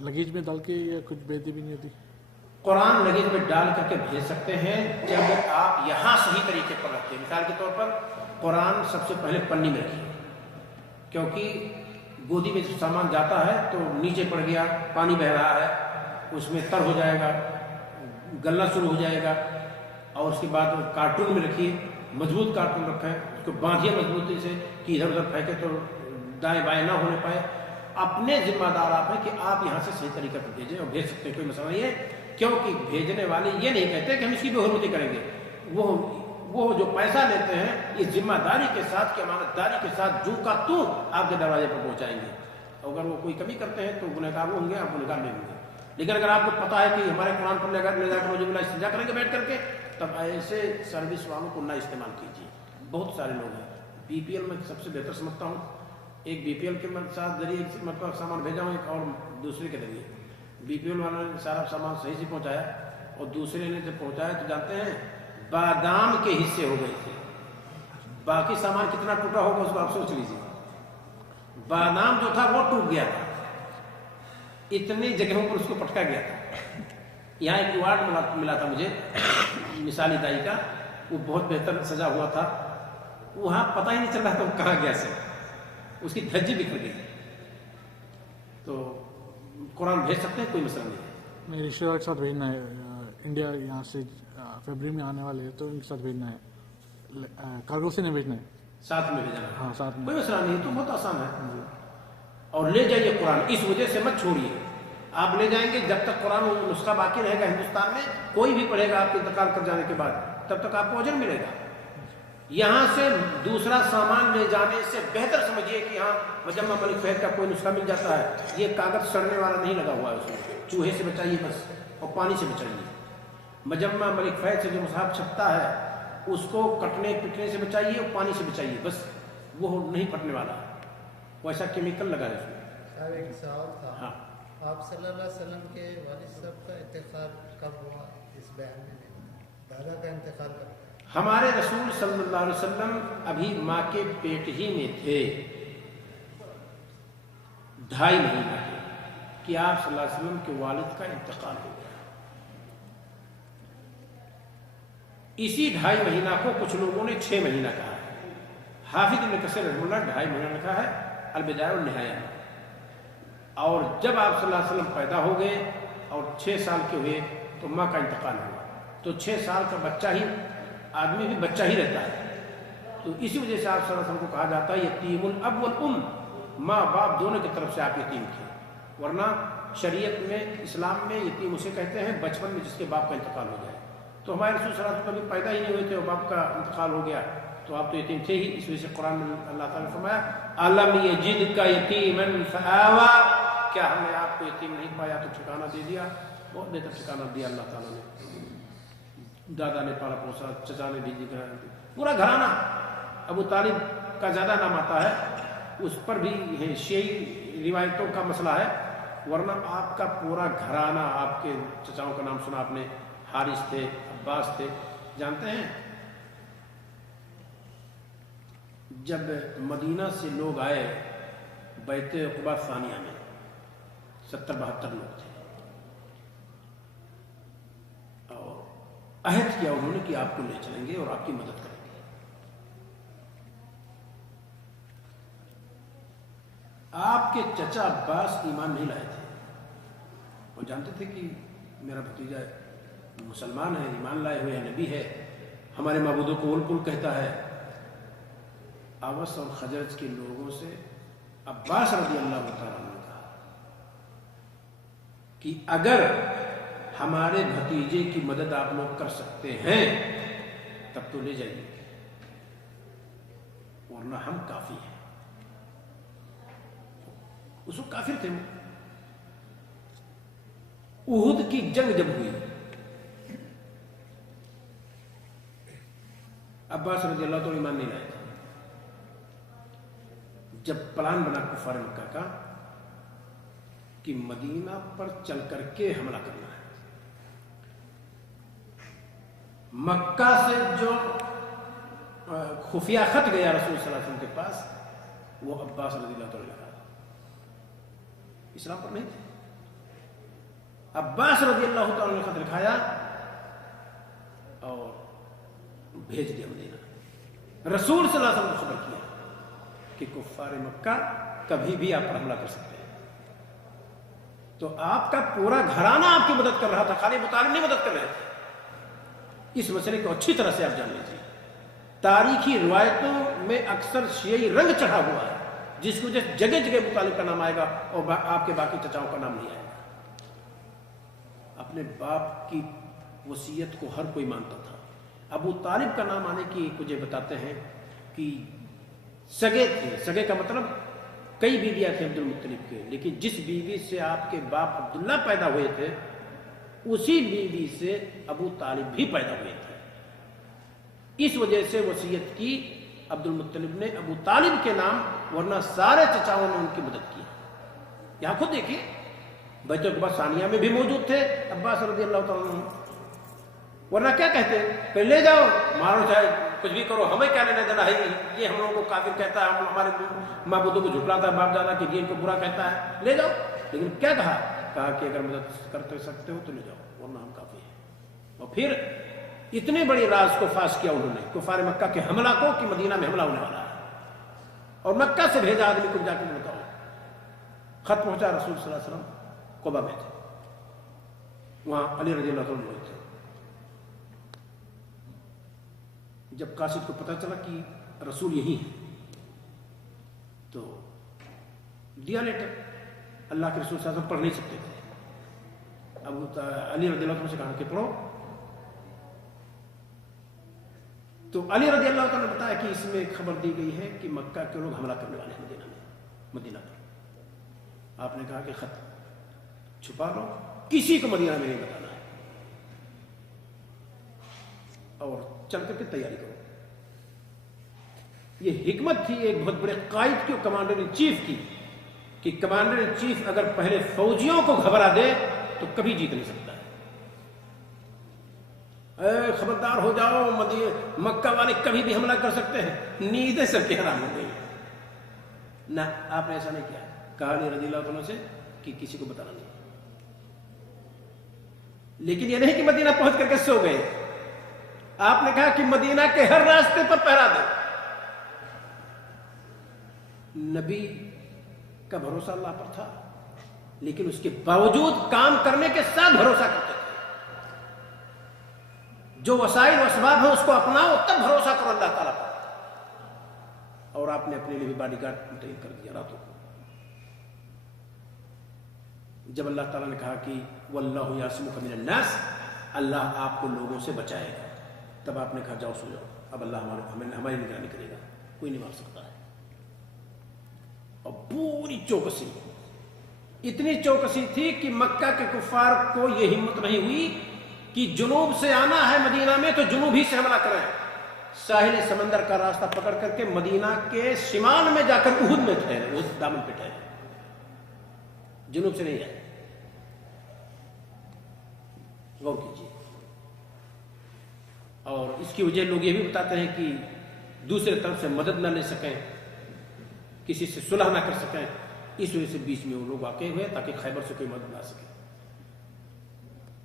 لگیج میں ڈال کے، یا کچھ بےدبی بھی نہیں ہوتی؟ قرآن لگیج میں ڈال کر کے بھیج سکتے ہیں جب آپ یہاں صحیح طریقے پر رکھتے ہیں۔ مثال کے طور پر قرآن سب سے پہلے پنی میں رکھیے، کیونکہ گودی میں سامان جاتا ہے تو نیچے پڑ گیا، پانی بہ رہا ہے، اس میں تر ہو جائے گا، گلنا شروع ہو جائے گا، اور اس کے بعد کارٹون میں رکھیے، مضبوط کارٹون رکھیں، اس کو باندھیے مضبوطی سے کہ ادھر ادھر پھینکے تو دائیں بائیں نہ ہونے پائے۔ اپنے ذمہ دار آپ ہیں کہ آپ یہاں سے صحیح طریقے پر بھیجیں، اور بھیج سکتے ہیں، کوئی مسئلہ نہیں ہے، کیونکہ بھیجنے والے یہ نہیں کہتے کہ ہم اس کی بے حرمتی کریں گے، وہ جو پیسہ لیتے ہیں اس ذمہ داری کے ساتھ کہ امانت داری کے ساتھ جو کا تو آپ کے دروازے پر پہنچائیں گے، اگر وہ کوئی کمی کرتے ہیں تو گنہگار وہ ہوں گے، آپ گنہگار نہیں ہوں گے۔ لیکن اگر آپ کو پتا ہے کہ ہمارے قرآن پر لے جا کر روزہ استنجا کریں گے بیٹھ کر کے، تب ایسے سروس والوں کو نہ استعمال کیجیے۔ بہت سارے لوگ ہیں، بی پی ایل میں سب سے بہتر سمجھتا ہوں، ایک بی پی ایل کے ساتھ ذریعے مطلب سامان بھیجا ہوں، ایک اور دوسرے کے ذریعے، بی پی ایل والوں نے سارا سامان صحیح سے پہنچایا، اور دوسرے نے جب پہنچایا تو جانتے ہیں بادام کے حصے ہو گئے تھے، باقی سامان کتنا ٹوٹا ہوگا اس کو آپ سوچ لیجیے، بادام جو تھا وہ ٹوٹ گیا تھا، اتنی جگہوں پر اس کو پٹکا گیا تھا۔ یہاں ایک ایوارڈ ملا تھا مجھے مثالی دائی کا، وہ بہت بہتر سجا ہوا تھا، وہاں پتہ ہی نہیں چل رہا تھا وہ کہاں گیا سے، اس کی دھجی بکھر گئی۔ تو قرآن بھیج سکتے ہیں، کوئی مسئلہ نہیں ہے۔ میرے رشتے دار کے ساتھ بھیجنا ہے، انڈیا یہاں سے فیبرری میں آنے والے ہیں، تو ان کے ساتھ بھیجنا ہے، کارگو سے نہیں بھیجنا ہے، ساتھ میں بھیجنا ہے، ہاں ساتھ میں، کوئی مسئلہ نہیں ہے، تو بہت آسان ہے۔ اور لے جائیے قرآن، اس وجہ سے مت چھوڑیے، آپ لے جائیں گے جب تک قرآن نسخہ باقی رہے گا ہندوستان میں، کوئی بھی پڑھے گا آپ کے انتقال کر جانے کے بعد، تب تک آپ کو اجر ملے گا۔ یہاں سے دوسرا سامان لے جانے سے بہتر سمجھیے کہ ہاں مجمع ملک فہد کا کوئی نسخہ مل جاتا ہے، یہ کاغذ سڑنے والا نہیں لگا ہوا ہے، اس میں چوہے سے بچائیے بس اور پانی سے بچائیے۔ مجمع ملک فہد سے جو مصحف چھپتا ہے اس کو کٹنے پٹنے سے بچائیے اور پانی سے بچائیے، بس وہ نہیں پھٹنے والا، وہ ایسا کیمیکل لگا ہے اس میں۔ صاحب ایک سوال تھا، ہاں، آپ صلی اللہ علیہ وسلم کے والد صاحب کا انتقال کب ہوا؟ اس بیان میں دادا کا انتقال کب ہوا؟ ہمارے رسول صلی اللہ علیہ وسلم ابھی ماں کے پیٹ ہی میں تھے، 2.5 مہینہ کے، کہ آپ صلی اللہ علیہ وسلم کے والد کا انتقال ہو گیا۔ اسی 2.5 مہینہ کو کچھ لوگوں نے 6 مہینہ کہا ہے، حافظ ابن کثیر رحمہ اللہ 2.5 مہینہ لکھا ہے البدایہ والنہایہ میں۔ اور جب آپ صلی اللہ علیہ وسلم پیدا ہو گئے اور 6 سال کے ہوئے تو ماں کا انتقال ہوا، تو 6 سال کا بچہ ہی، آدمی بھی بچہ ہی رہتا ہے، تو اسی وجہ سے آپ صلی اللہ علیہ وسلم کو کہا جاتا ہے یتیم الاب والام، ماں باپ دونوں کی طرف سے آپ یتیم تھے۔ ورنہ شریعت میں، اسلام میں یتیم اسے کہتے ہیں بچپن میں جس کے باپ کا انتقال ہو جائے۔ تو ہمارے رسول صلی اللہ علیہ وسلم کبھی پیدا ہی نہیں ہوئے تھے اور باپ کا انتقال ہو گیا، تو آپ تو یتیم تھے ہی۔ اس وجہ سے قرآن میں اللہ تعالیٰ نے فرمایا الم یجدک یتیما فآوی، کیا ہم نے آپ کو یتیم نہیں پایا تو ٹھکانہ دے دیا؟ بہت بہتر ٹھکانہ دیا اللہ تعالیٰ نے۔ دادا نے پالا پوسا، چچا نے بھی پورا گھرانہ، ابو طالب کا زیادہ نام آتا ہے، اس پر بھی شیعی روایتوں کا مسئلہ ہے، ورنہ آپ کا پورا گھرانہ، آپ کے چچاؤں کا نام سنا آپ نے، حارث تھے، عباس تھے۔ جانتے ہیں جب مدینہ سے لوگ آئے بیت عقبہ ثانیہ میں، 70-72 لوگ تھے، اور عہد کیا انہوں نے کہ آپ کو لے چلیں گے اور آپ کی مدد کریں گے۔ آپ کے چچا عباس ایمان نہیں لائے تھے، وہ جانتے تھے کہ میرا بھتیجا مسلمان ہے، ایمان لائے ہوئے ہے، نبی ہے، ہمارے معبودوں کو اول پل کہتا ہے۔ اوس اور خزرج کے لوگوں سے عباس رضی اللہ تعالیٰ عنہ نے کہا کہ اگر ہمارے بھتیجے کی مدد آپ لوگ کر سکتے ہیں تب تو لے جائیے، ورنہ ہم کافی ہیں۔ اس وقت کافر تھے۔ احد کی جنگ جب ہوئی، عباس رضی اللہ تعالیٰ ایمان نہیں لائے تھے۔ جب پلان بنا کفار مکہ کا کہ مدینہ پر چل کر کے حملہ کرنا ہے، مکہ سے جو خفیہ خط گیا رسول صلی اللہ علیہ وسلم کے پاس، وہ عباس رضی اللہ تعالیٰ لکھا، اسلام پر نہیں تھے۔ عباس رضی اللہ تعالیٰ نے خط لکھایا اور بھیج دیا مدینہ۔ رسول صلی اللہ علیہ وسلم کو خبر کیا کہ کفار مکہ کبھی بھی آپ پر حملہ کر سکتے ہیں۔ تو آپ کا پورا گھرانہ آپ کی مدد کر رہا تھا، خالی ابو طالب نہیں مدد کر رہے تھے۔ اس مسئلے کو اچھی طرح سے آپ جان لیجیے۔ تاریخی روایتوں میں اکثر شیعی رنگ چڑھا ہوا ہے، جس کی وجہ سے جگہ جگہ ابو طالب کا نام آئے گا اور آپ کے باقی چچاؤں کا نام نہیں آئے گا۔ اپنے باپ کی وصیت کو ہر کوئی مانتا تھا۔ ابو طالب کا نام آنے کی وجہ بتاتے ہیں کہ سگے تھے، سگے کا مطلب کئی بیویاں تھے عبد المطلب کے، لیکن جس بیوی سے آپ کے باپ عبداللہ پیدا ہوئے تھے اسی بیوی سے ابو طالب بھی پیدا ہوئے تھے۔ اس وجہ سے وصیت کی عبد المطلب نے ابو طالب کے نام، ورنہ سارے چچاؤں نے ان کی مدد کی۔ یہاں خود دیکھیے بیت عقبہ ثانیہ میں بھی موجود تھے عباس رضی اللہ تعالیٰ عنہ، ورنہ کیا کہتے ہیں کہ لے جاؤ، مارو چاہے کچھ بھی کرو، ہمیں کیا لینا دینا ہے، یہ ہم لوگوں کو کافر کہتا ہے، ہم ہمارے معبودوں کو جھٹلاتا ہے، باپ دادا کے دین کو برا کہتا ہے، لے جاؤ۔ لیکن کیا کہا کہ اگر مدد کر سکتے ہو تو لے جاؤ، ورنہ ہم کافی ہیں۔ اور پھر اتنے بڑی راز کو فاش کیا انہوں نے کفار مکہ کے حملہ کو کہ مدینہ میں حملہ ہونے والا ہے، اور مکہ سے بھیجا آدمی کو جا کے بتاؤ۔ خط پہنچا، رسول صلی اللہ علیہ وسلم قبا میں تھے، وہاں علی رضی اللہ عنہ تھے۔ جب قاصد کو پتہ چلا کہ رسول یہی ہے تو دیا لیٹر۔ اللہ کے رسول صلی اللہ علیہ وسلم پڑھ نہیں سکتے تھے، اب علی رضی اللہ عنہ سے کہا کہ پڑھو۔ تو علی رضی اللہ تعالیٰ نے بتایا کہ اس میں خبر دی گئی ہے کہ مکہ کے لوگ حملہ کرنے والے ہیں مدینہ پر. آپ نے کہا کہ خط چھپا لو، کسی کو مدینہ میں نہیں بتانا ہے، اور چل کر کے تیاری کرو. یہ حکمت تھی ایک بہت بڑے قائد کی، کمانڈر ان چیف کی، کہ کمانڈر ان چیف اگر پہلے فوجیوں کو گھبرا دے تو کبھی جیت نہیں سکتا ہے. اے خبردار ہو جاؤ، مکہ والے کبھی بھی حملہ کر سکتے ہیں، نیندیں سب کے حرام ہو گئی. نہ، آپ نے ایسا نہیں کیا. کہا علی رضی اللہ عنہ سے کہ کسی کو بتانا نہیں. لیکن یہ نہیں کہ مدینہ پہنچ کر کے سو گئے. آپ نے کہا کہ مدینہ کے ہر راستے پر پہرا دو. نبی کا بھروسہ اللہ پر تھا، لیکن اس کے باوجود کام کرنے کے ساتھ بھروسہ کرتے تھے. جو وسائل و اسباب ہیں اس کو اپناؤ، تب بھروسہ کرو اللہ تعالیٰ پر. اور آپ نے اپنے لیے بھی باڈی گارڈ متعین کر دیا راتوں کو. جب اللہ تعالیٰ نے کہا کہ واللہ یعصمک من الناس، اللہ آپ کو لوگوں سے بچائے گا، تب آپ نے کہا جاؤ سو جاؤ، اب اللہ ہماری نگرانی کرے گا، کوئی نہیں مار سکتا ہے. اور پوری چوکسی، اتنی چوکسی تھی کہ مکہ کے کفار کو یہ ہمت نہیں ہوئی کہ جنوب سے آنا ہے مدینہ میں تو جنوب ہی سے حملہ کریں. ساحل سمندر کا راستہ پکڑ کر کے مدینہ کے شمال میں جا کر احد میں ٹھہرے، احد دامن پہ ٹھہرے، جنوب سے نہیں آئے. غور کیجیے. اور اس کی وجہ لوگ یہ بھی بتاتے ہیں کہ دوسرے طرف سے مدد نہ لے سکیں، کسی سے صلح نہ کر سکیں، اس وجہ سے بیچ میں وہ لوگ واقع ہوئے تاکہ خیبر سے کوئی مدد نہ سکے.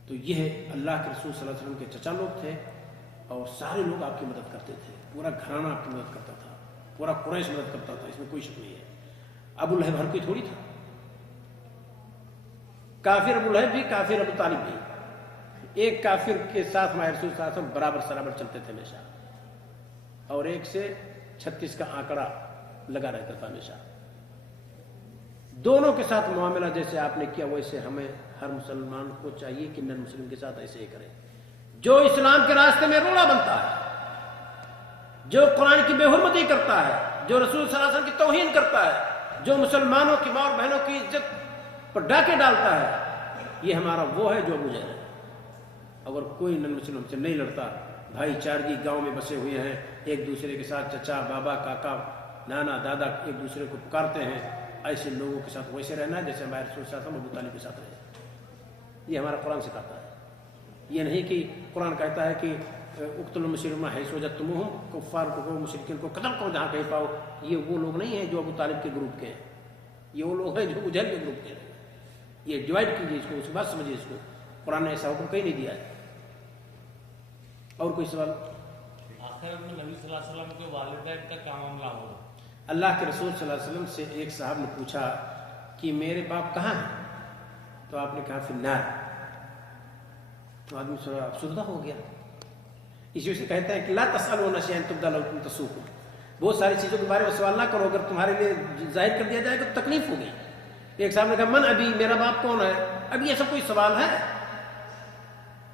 تو یہ اللہ کے رسول صلی اللہ علیہ وسلم کے چچا لوگ تھے، اور سارے لوگ آپ کی مدد کرتے تھے. پورا گھرانہ آپ کی مدد کرتا تھا، پورا قریش مدد کرتا تھا، اس میں کوئی شک نہیں ہے. ابو لہب ہر کوئی تھوڑی تھا. کافر ابو لہب بھی، کافر ابو طالب بھی. ایک کافر کے ساتھ ہمارے رسول صلی اللہ علیہ وسلم برابر چلتے تھے ہمیشہ، اور ایک سے 36 کا آنکڑا لگا رہتا تھا ہمیشہ. دونوں کے ساتھ معاملہ جیسے آپ نے کیا ویسے ہمیں ہر مسلمان کو چاہیے کہ نن مسلم کے ساتھ ایسے ہی کرے. جو اسلام کے راستے میں روڑا بنتا ہے، جو قرآن کی بے حرمتی کرتا ہے، جو رسول صلی اللہ علیہ وسلم کی توہین کرتا ہے، جو مسلمانوں کی ماں اور بہنوں کی عزت پر ڈاکے ڈالتا ہے، یہ ہمارا وہ ہے جو ابو جہل ہے. اگر کوئی نن مسلم سے نہیں لڑتا، بھائی چارگی گاؤں میں بسے ہوئے ہیں، ایک دوسرے کے ساتھ چچا بابا کاکا نانا دادا ایک دوسرے کو پکارتے ہیں، ایسے لوگوں کے ساتھ ویسے رہنا ہے جیسے ہمارے رسول صلی اللہ علیہ وسلم ابو طالب کے ساتھ رہے. یہ ہمارا قرآن سکھاتا ہے. یہ نہیں کہ قرآن کہتا ہے کہ اقتلوا المشرکین حیث وجدتموہم، کفار کو مشرکین کو قتل کرو جہاں کہیں پاؤ. یہ وہ لوگ نہیں ہیں جو ابو طالب کے گروپ کے ہیں، یہ وہ لوگ ہیں جو ابو جہل کے گروپ کے ہیں. یہ ڈیوائڈ کیجیے اس کو، اس بات سمجھیے اس کو. قرآن نے ایسا حکم کہیں نہیں دیا ہے. اور کوئی سوال؟ آخر میں نبی صلی اللہ علیہ وسلم کے والدین کا کیا معاملہ ہوگا؟ اللہ کے رسول صلی اللہ علیہ وسلم سے ایک صاحب نے پوچھا کہ میرے باپ کہاں ہیں؟ تو آپ نے کہا فی النار. تو آدمی تھوڑا افسردہ ہو گیا. اسی وجہ سے کہتے ہیں کہ لا تسألوا شیئا تبد لکم تسؤکم. بہت ساری چیزوں کے بارے میں سوال نہ کرو، اگر تمہارے لیے ظاہر کر دیا جائے تو تکلیف ہوگی. ایک صاحب نے کہا من ابھی، میرا باپ کون ہے؟ اب یہ سب کوئی سوال ہے؟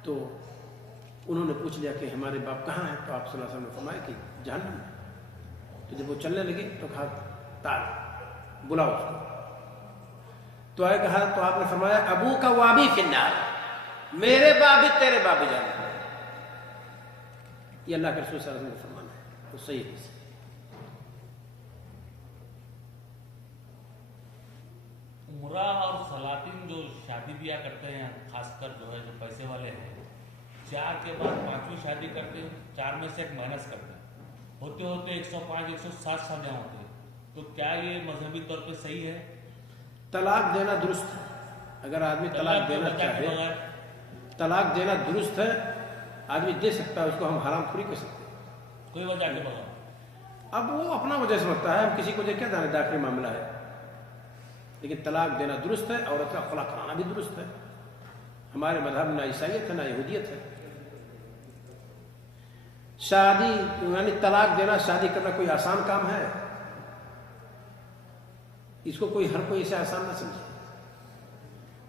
تو انہوں نے پوچھ لیا کہ ہمارے باپ کہاں ہیں؟ تو آپ صلی اللہ علیہ وسلم نے فرمایا کہ جہنم میں. تو جب وہ چلنے لگے تو کہا تال بلاؤ اس کو. تو آئے کہا تو آپ نے فرمایا ابو کا وابی فی النار، میرے باپ بھی تیرے باپ بھی جانا ہے. یہ اللہ کے رسول صلی اللہ علیہ وسلم کا فرمان ہے. تو صحیح ہے. عمرہ اور سلاطین جو شادی بیاہ کرتے ہیں، خاص کر جو ہے جو پیسے والے ہیں، 4 کے بعد 5ویں شادی کرتے ہیں، 4 میں سے ایک مائنس کرتے ہیں، ہوتے ہوتے 105 107 شادیاں ہوتے ہیں. تو کیا یہ مذہبی طور پہ صحیح ہے؟ طلاق دینا درست ہے. اگر آدمی طلاق دینا چاہے، طلاق دینا درست ہے، آدمی دے سکتا ہے. اس کو ہم حرام خوری کر سکتے ہیں کوئی وجہ کے بغیر. اب وہ اپنا وجہ سمجھتا ہے، ہم کسی کو وجہ کیا جانے، داخلی معاملہ ہے. لیکن طلاق دینا درست ہے، عورت کا خلا کرانا بھی درست ہے. ہمارے مذہب میں نہ عیسائیت ہے نہ یہودیت ہے. شادی یعنی طلاق دینا، شادی کرنا کوئی آسان کام ہے؟ اس کو ہر کوئی اسے آسان نہ سمجھے.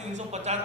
350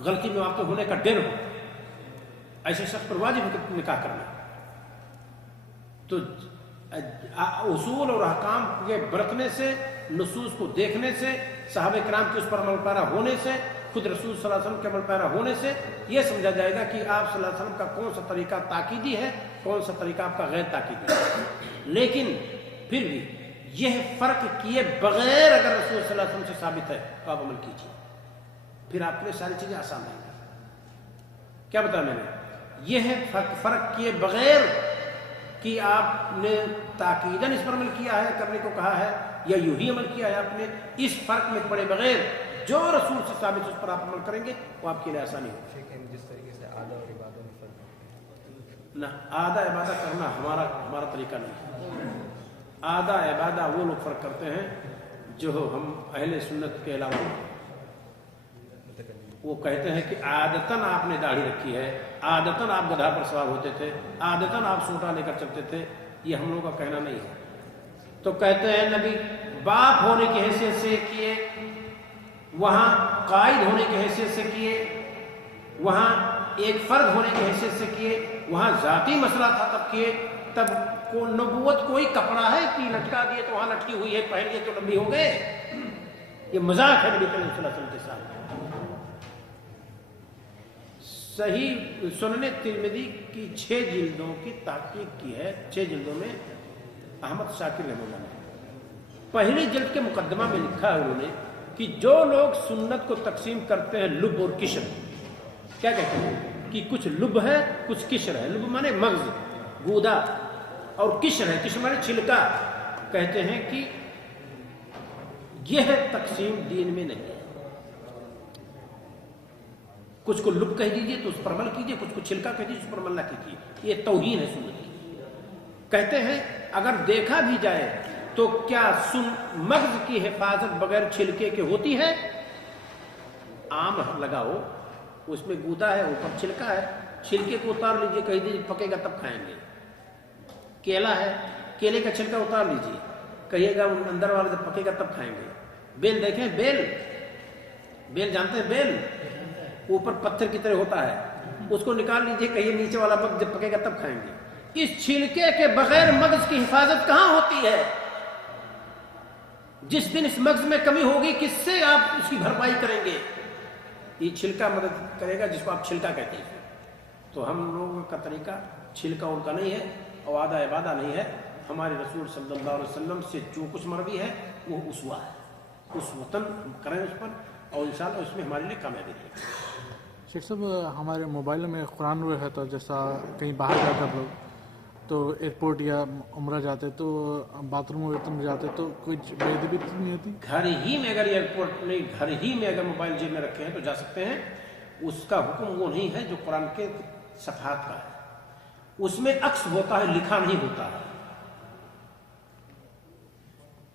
غلطی میں واقع ہونے کا ڈر ہو، ایسے شخص پر واجب ہے نکاح کرنا۔ تو اصول اور احکام کے برتنے سے، نصوص کو دیکھنے سے، صحابہ کرام کے اس پر عمل پیرا ہونے سے، خود رسول صلی اللہ علیہ وسلم کے عمل پیرا ہونے سے یہ سمجھا جائے گا کہ آپ صلی اللہ علیہ وسلم کا کون سا طریقہ تاکیدی ہے، کون سا طریقہ آپ کا غیر تاکیدی ہے۔ لیکن پھر بھی یہ فرق کیے بغیر اگر رسول صلی اللہ علیہ وسلم سے ثابت ہے تو آپ عمل کیجیے، پھر آپ کے لیے ساری چیزیں آسان ہیں۔ کیا بتایا میں نے؟ یہ ہے فرق کیے بغیر کہ آپ نے تاکیداً اس پر عمل کیا ہے، کرنے کو کہا ہے، یا یوں ہی عمل کیا ہے آپ نے، اس فرق میں پڑے بغیر جو رسول سے ثابت اس پر آپ عمل کریں گے وہ آپ کے لیے آسانی ہوگی۔ لیکن جس طریقے سے آدھا اور عبادت میں فرق نہ آدھا عبادت کرنا ہمارا طریقہ نہیں۔ آدھا عبادت وہ لوگ فرق کرتے ہیں جو ہم اہل سنت کے علاوہ، وہ کہتے ہیں کہ عادتاً آپ نے داڑھی رکھی ہے، عادتاً آپ گدھا پر سوار ہوتے تھے، عادتاً آپ سوٹا لے کر چلتے تھے، یہ ہم لوگوں کا کہنا نہیں ہے۔ تو کہتے ہیں نبی باپ ہونے کی حیثیت سے کیے، وہاں قائد ہونے کی حیثیت سے کیے، وہاں ایک فرد ہونے کی حیثیت سے کیے، وہاں ذاتی مسئلہ تھا تب کیے۔ تب کو نبوت کوئی کپڑا ہے کہ لٹکا دیے تو وہاں لٹکی ہوئی ہے، پہن لیے تو لمبی ہو گئے، یہ مذاق ہے نبی کریم صلی اللہ علیہ وسلم کے ساتھ۔ صحیح سنن ترمذی کی 6 جلدوں کی تحقیق کی ہے، 6 جلدوں میں احمد شاکر رحمہ اللہ نے پہلی جلد کے مقدمہ میں لکھا ہے انہوں نے کہ جو لوگ سنت کو تقسیم کرتے ہیں لب اور کشر، کیا کہتے ہیں کہ کچھ لب ہے کچھ کشر ہے، لب مانے مغز گودا، اور کشر ہے، کشر مانے چھلکا، کہتے ہیں کہ یہ تقسیم دین میں نہیں ہے۔ کچھ کو لب کہہ دیجئے تو اس پر عمل کیجئے، کچھ کو چھلکا کہہ دیجئے اس پر عمل نہ کیجئے، یہ توہین ہے سنت کی۔ کہتے ہیں اگر دیکھا بھی جائے تو کیا مغز کی حفاظت بغیر چھلکے کے ہوتی ہے؟ آم لگاؤ، اس میں گودا ہے، اوپر چھلکا ہے، چھلکے کو اتار لیجئے، کہہ دیجئے پکے گا تب کھائیں گے۔ کیلا ہے، کیلے کا چھلکا اتار لیجئے، کہیے گا اندر والا جب پکے گا تب کھائیں گے۔ بیل دیکھیں، بیل جانتے ہیں، بیل اوپر پتھر کی طرح ہوتا ہے، اس کو نکال لیجئے، کہیے نیچے والا مغز جب پکے گا تب کھائیں گے۔ اس چھلکے کے بغیر مغز کی حفاظت کہاں ہوتی ہے؟ جس دن اس مغز میں کمی ہوگی کس سے آپ اس کی بھرپائی کریں گے؟ یہ چھلکا مدد کرے گا جس کو آپ چھلکا کہتے ہیں۔ تو ہم لوگوں کا طریقہ چھلکا ان کا نہیں ہے اور آدھا عبادہ نہیں ہے۔ ہمارے رسول صلی اللہ علیہ وسلم سے جو کچھ مروی ہے وہ اسوہ ہے، اس وطن کریں اس پر، اور انشاءاللہ اس میں ہمارے لیے کامیابی ہے۔ شیخ صاحب ہمارے موبائل میں قرآن روح ہے، تو جیسا کہیں باہر جاتے ہیں لوگ تو ایئرپورٹ یا عمرہ جاتے تو باتھ روم میں جاتے تو کچھ بے ادبی نہیں ہوتی؟ گھر ہی میں اگر ایئرپورٹ نہیں، گھر ہی میں اگر موبائل جیب میں رکھے ہیں تو جا سکتے ہیں۔ اس کا حکم وہ نہیں ہے جو قرآن کے صفحات کا ہے، اس میں عکس ہوتا ہے، لکھا نہیں ہوتا ہے۔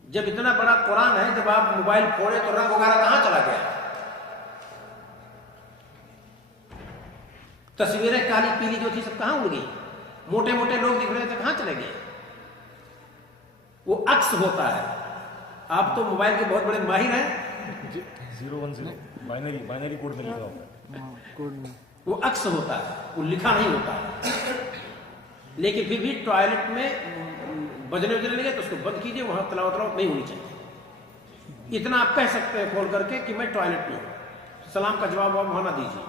جب اتنا بڑا قرآن ہے، جب آپ موبائل پھوڑے تو رنگ وغیرہ کہاں چلا گیا؟ تصویریں کالی پیلی جو تھی سب کہاں اڑ گئی؟ موٹے موٹے لوگ دکھ رہے تھے کہاں چلے گئے؟ وہ عکس ہوتا ہے۔ آپ تو موبائل کے بہت بڑے ماہر ہیں۔ 010 بائنری کوڈ میں لکھا ہوگا، وہ عکس ہوتا ہے، وہ لکھا نہیں ہوتا ہے۔ لیکن پھر بھی ٹوائلٹ میں بجنے لگے تو اس کو بند کیجئے، وہاں تلاوت نہیں ہونی چاہیے۔ اتنا آپ کہہ سکتے ہیں کھول کر کے کہ میں ٹوائلٹ میں ہوں، سلام کا جواب آپ وہاں نہ دیجیے،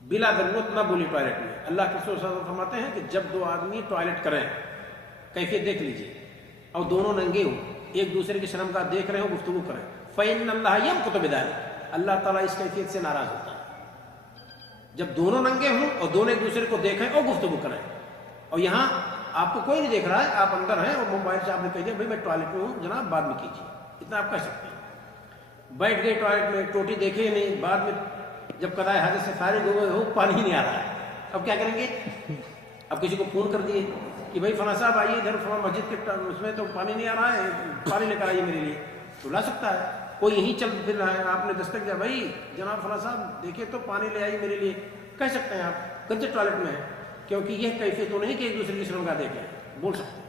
بلا ضرورت نہ بولی ٹوائلٹ میں۔ اللہ کے رسول صلی اللہ علیہ وسلم فرماتے ہیں کہ جب 2 آدمی ٹوائلٹ کریں، کیفیت دیکھ لیجئے، اور دونوں ننگے ہوں، ایک دوسرے کی شرمگاہ دیکھ رہے ہوں، گفتگو کریں، فَإِنَّ اللَّهَ يَمْقُتُ بِذَلِكَ، اللہ تعالیٰ اس کیفیت سے ناراض ہوتا ہے۔ جب دونوں ننگے ہوں اور دونوں ایک دوسرے کو دیکھیں اور گفتگو کریں، اور یہاں آپ کو کوئی نہیں دیکھ رہا ہے، آپ اندر ہیں اور موبائل سے آپ نے کہہ دیا بھائی میں ٹوائلٹ میں ہوں جناب بعد میں کیجیے، اتنا آپ کہہ سکتے ہیں۔ بیٹھ گئے ٹوائلٹ میں، ٹوٹی دیکھے نہیں، بعد میں جب قضائے حاجت سے فارغ ہو گئے ہو، پانی ہی نہیں آ رہا ہے، اب کیا کریں گے؟ اب کسی کو فون کر دیے کہ بھائی فلاں صاحب آئیے ادھر فلاں مسجد کے اس میں تو پانی نہیں آ رہا ہے، پانی لے کر آئیے میرے لیے، تو لا سکتا ہے۔ کوئی یہیں چل پھر رہا ہے، آپ نے دستک دیا بھائی جناب فلاں صاحب دیکھیے تو پانی لے آئیے میرے لیے، کہہ سکتے ہیں آپ، گرچہ ٹوائلٹ میں ہے، کیونکہ یہ کیفیت تو نہیں کہ ایک دوسرے کی شرمگاہ دیکھیں، بول سکتے ہیں۔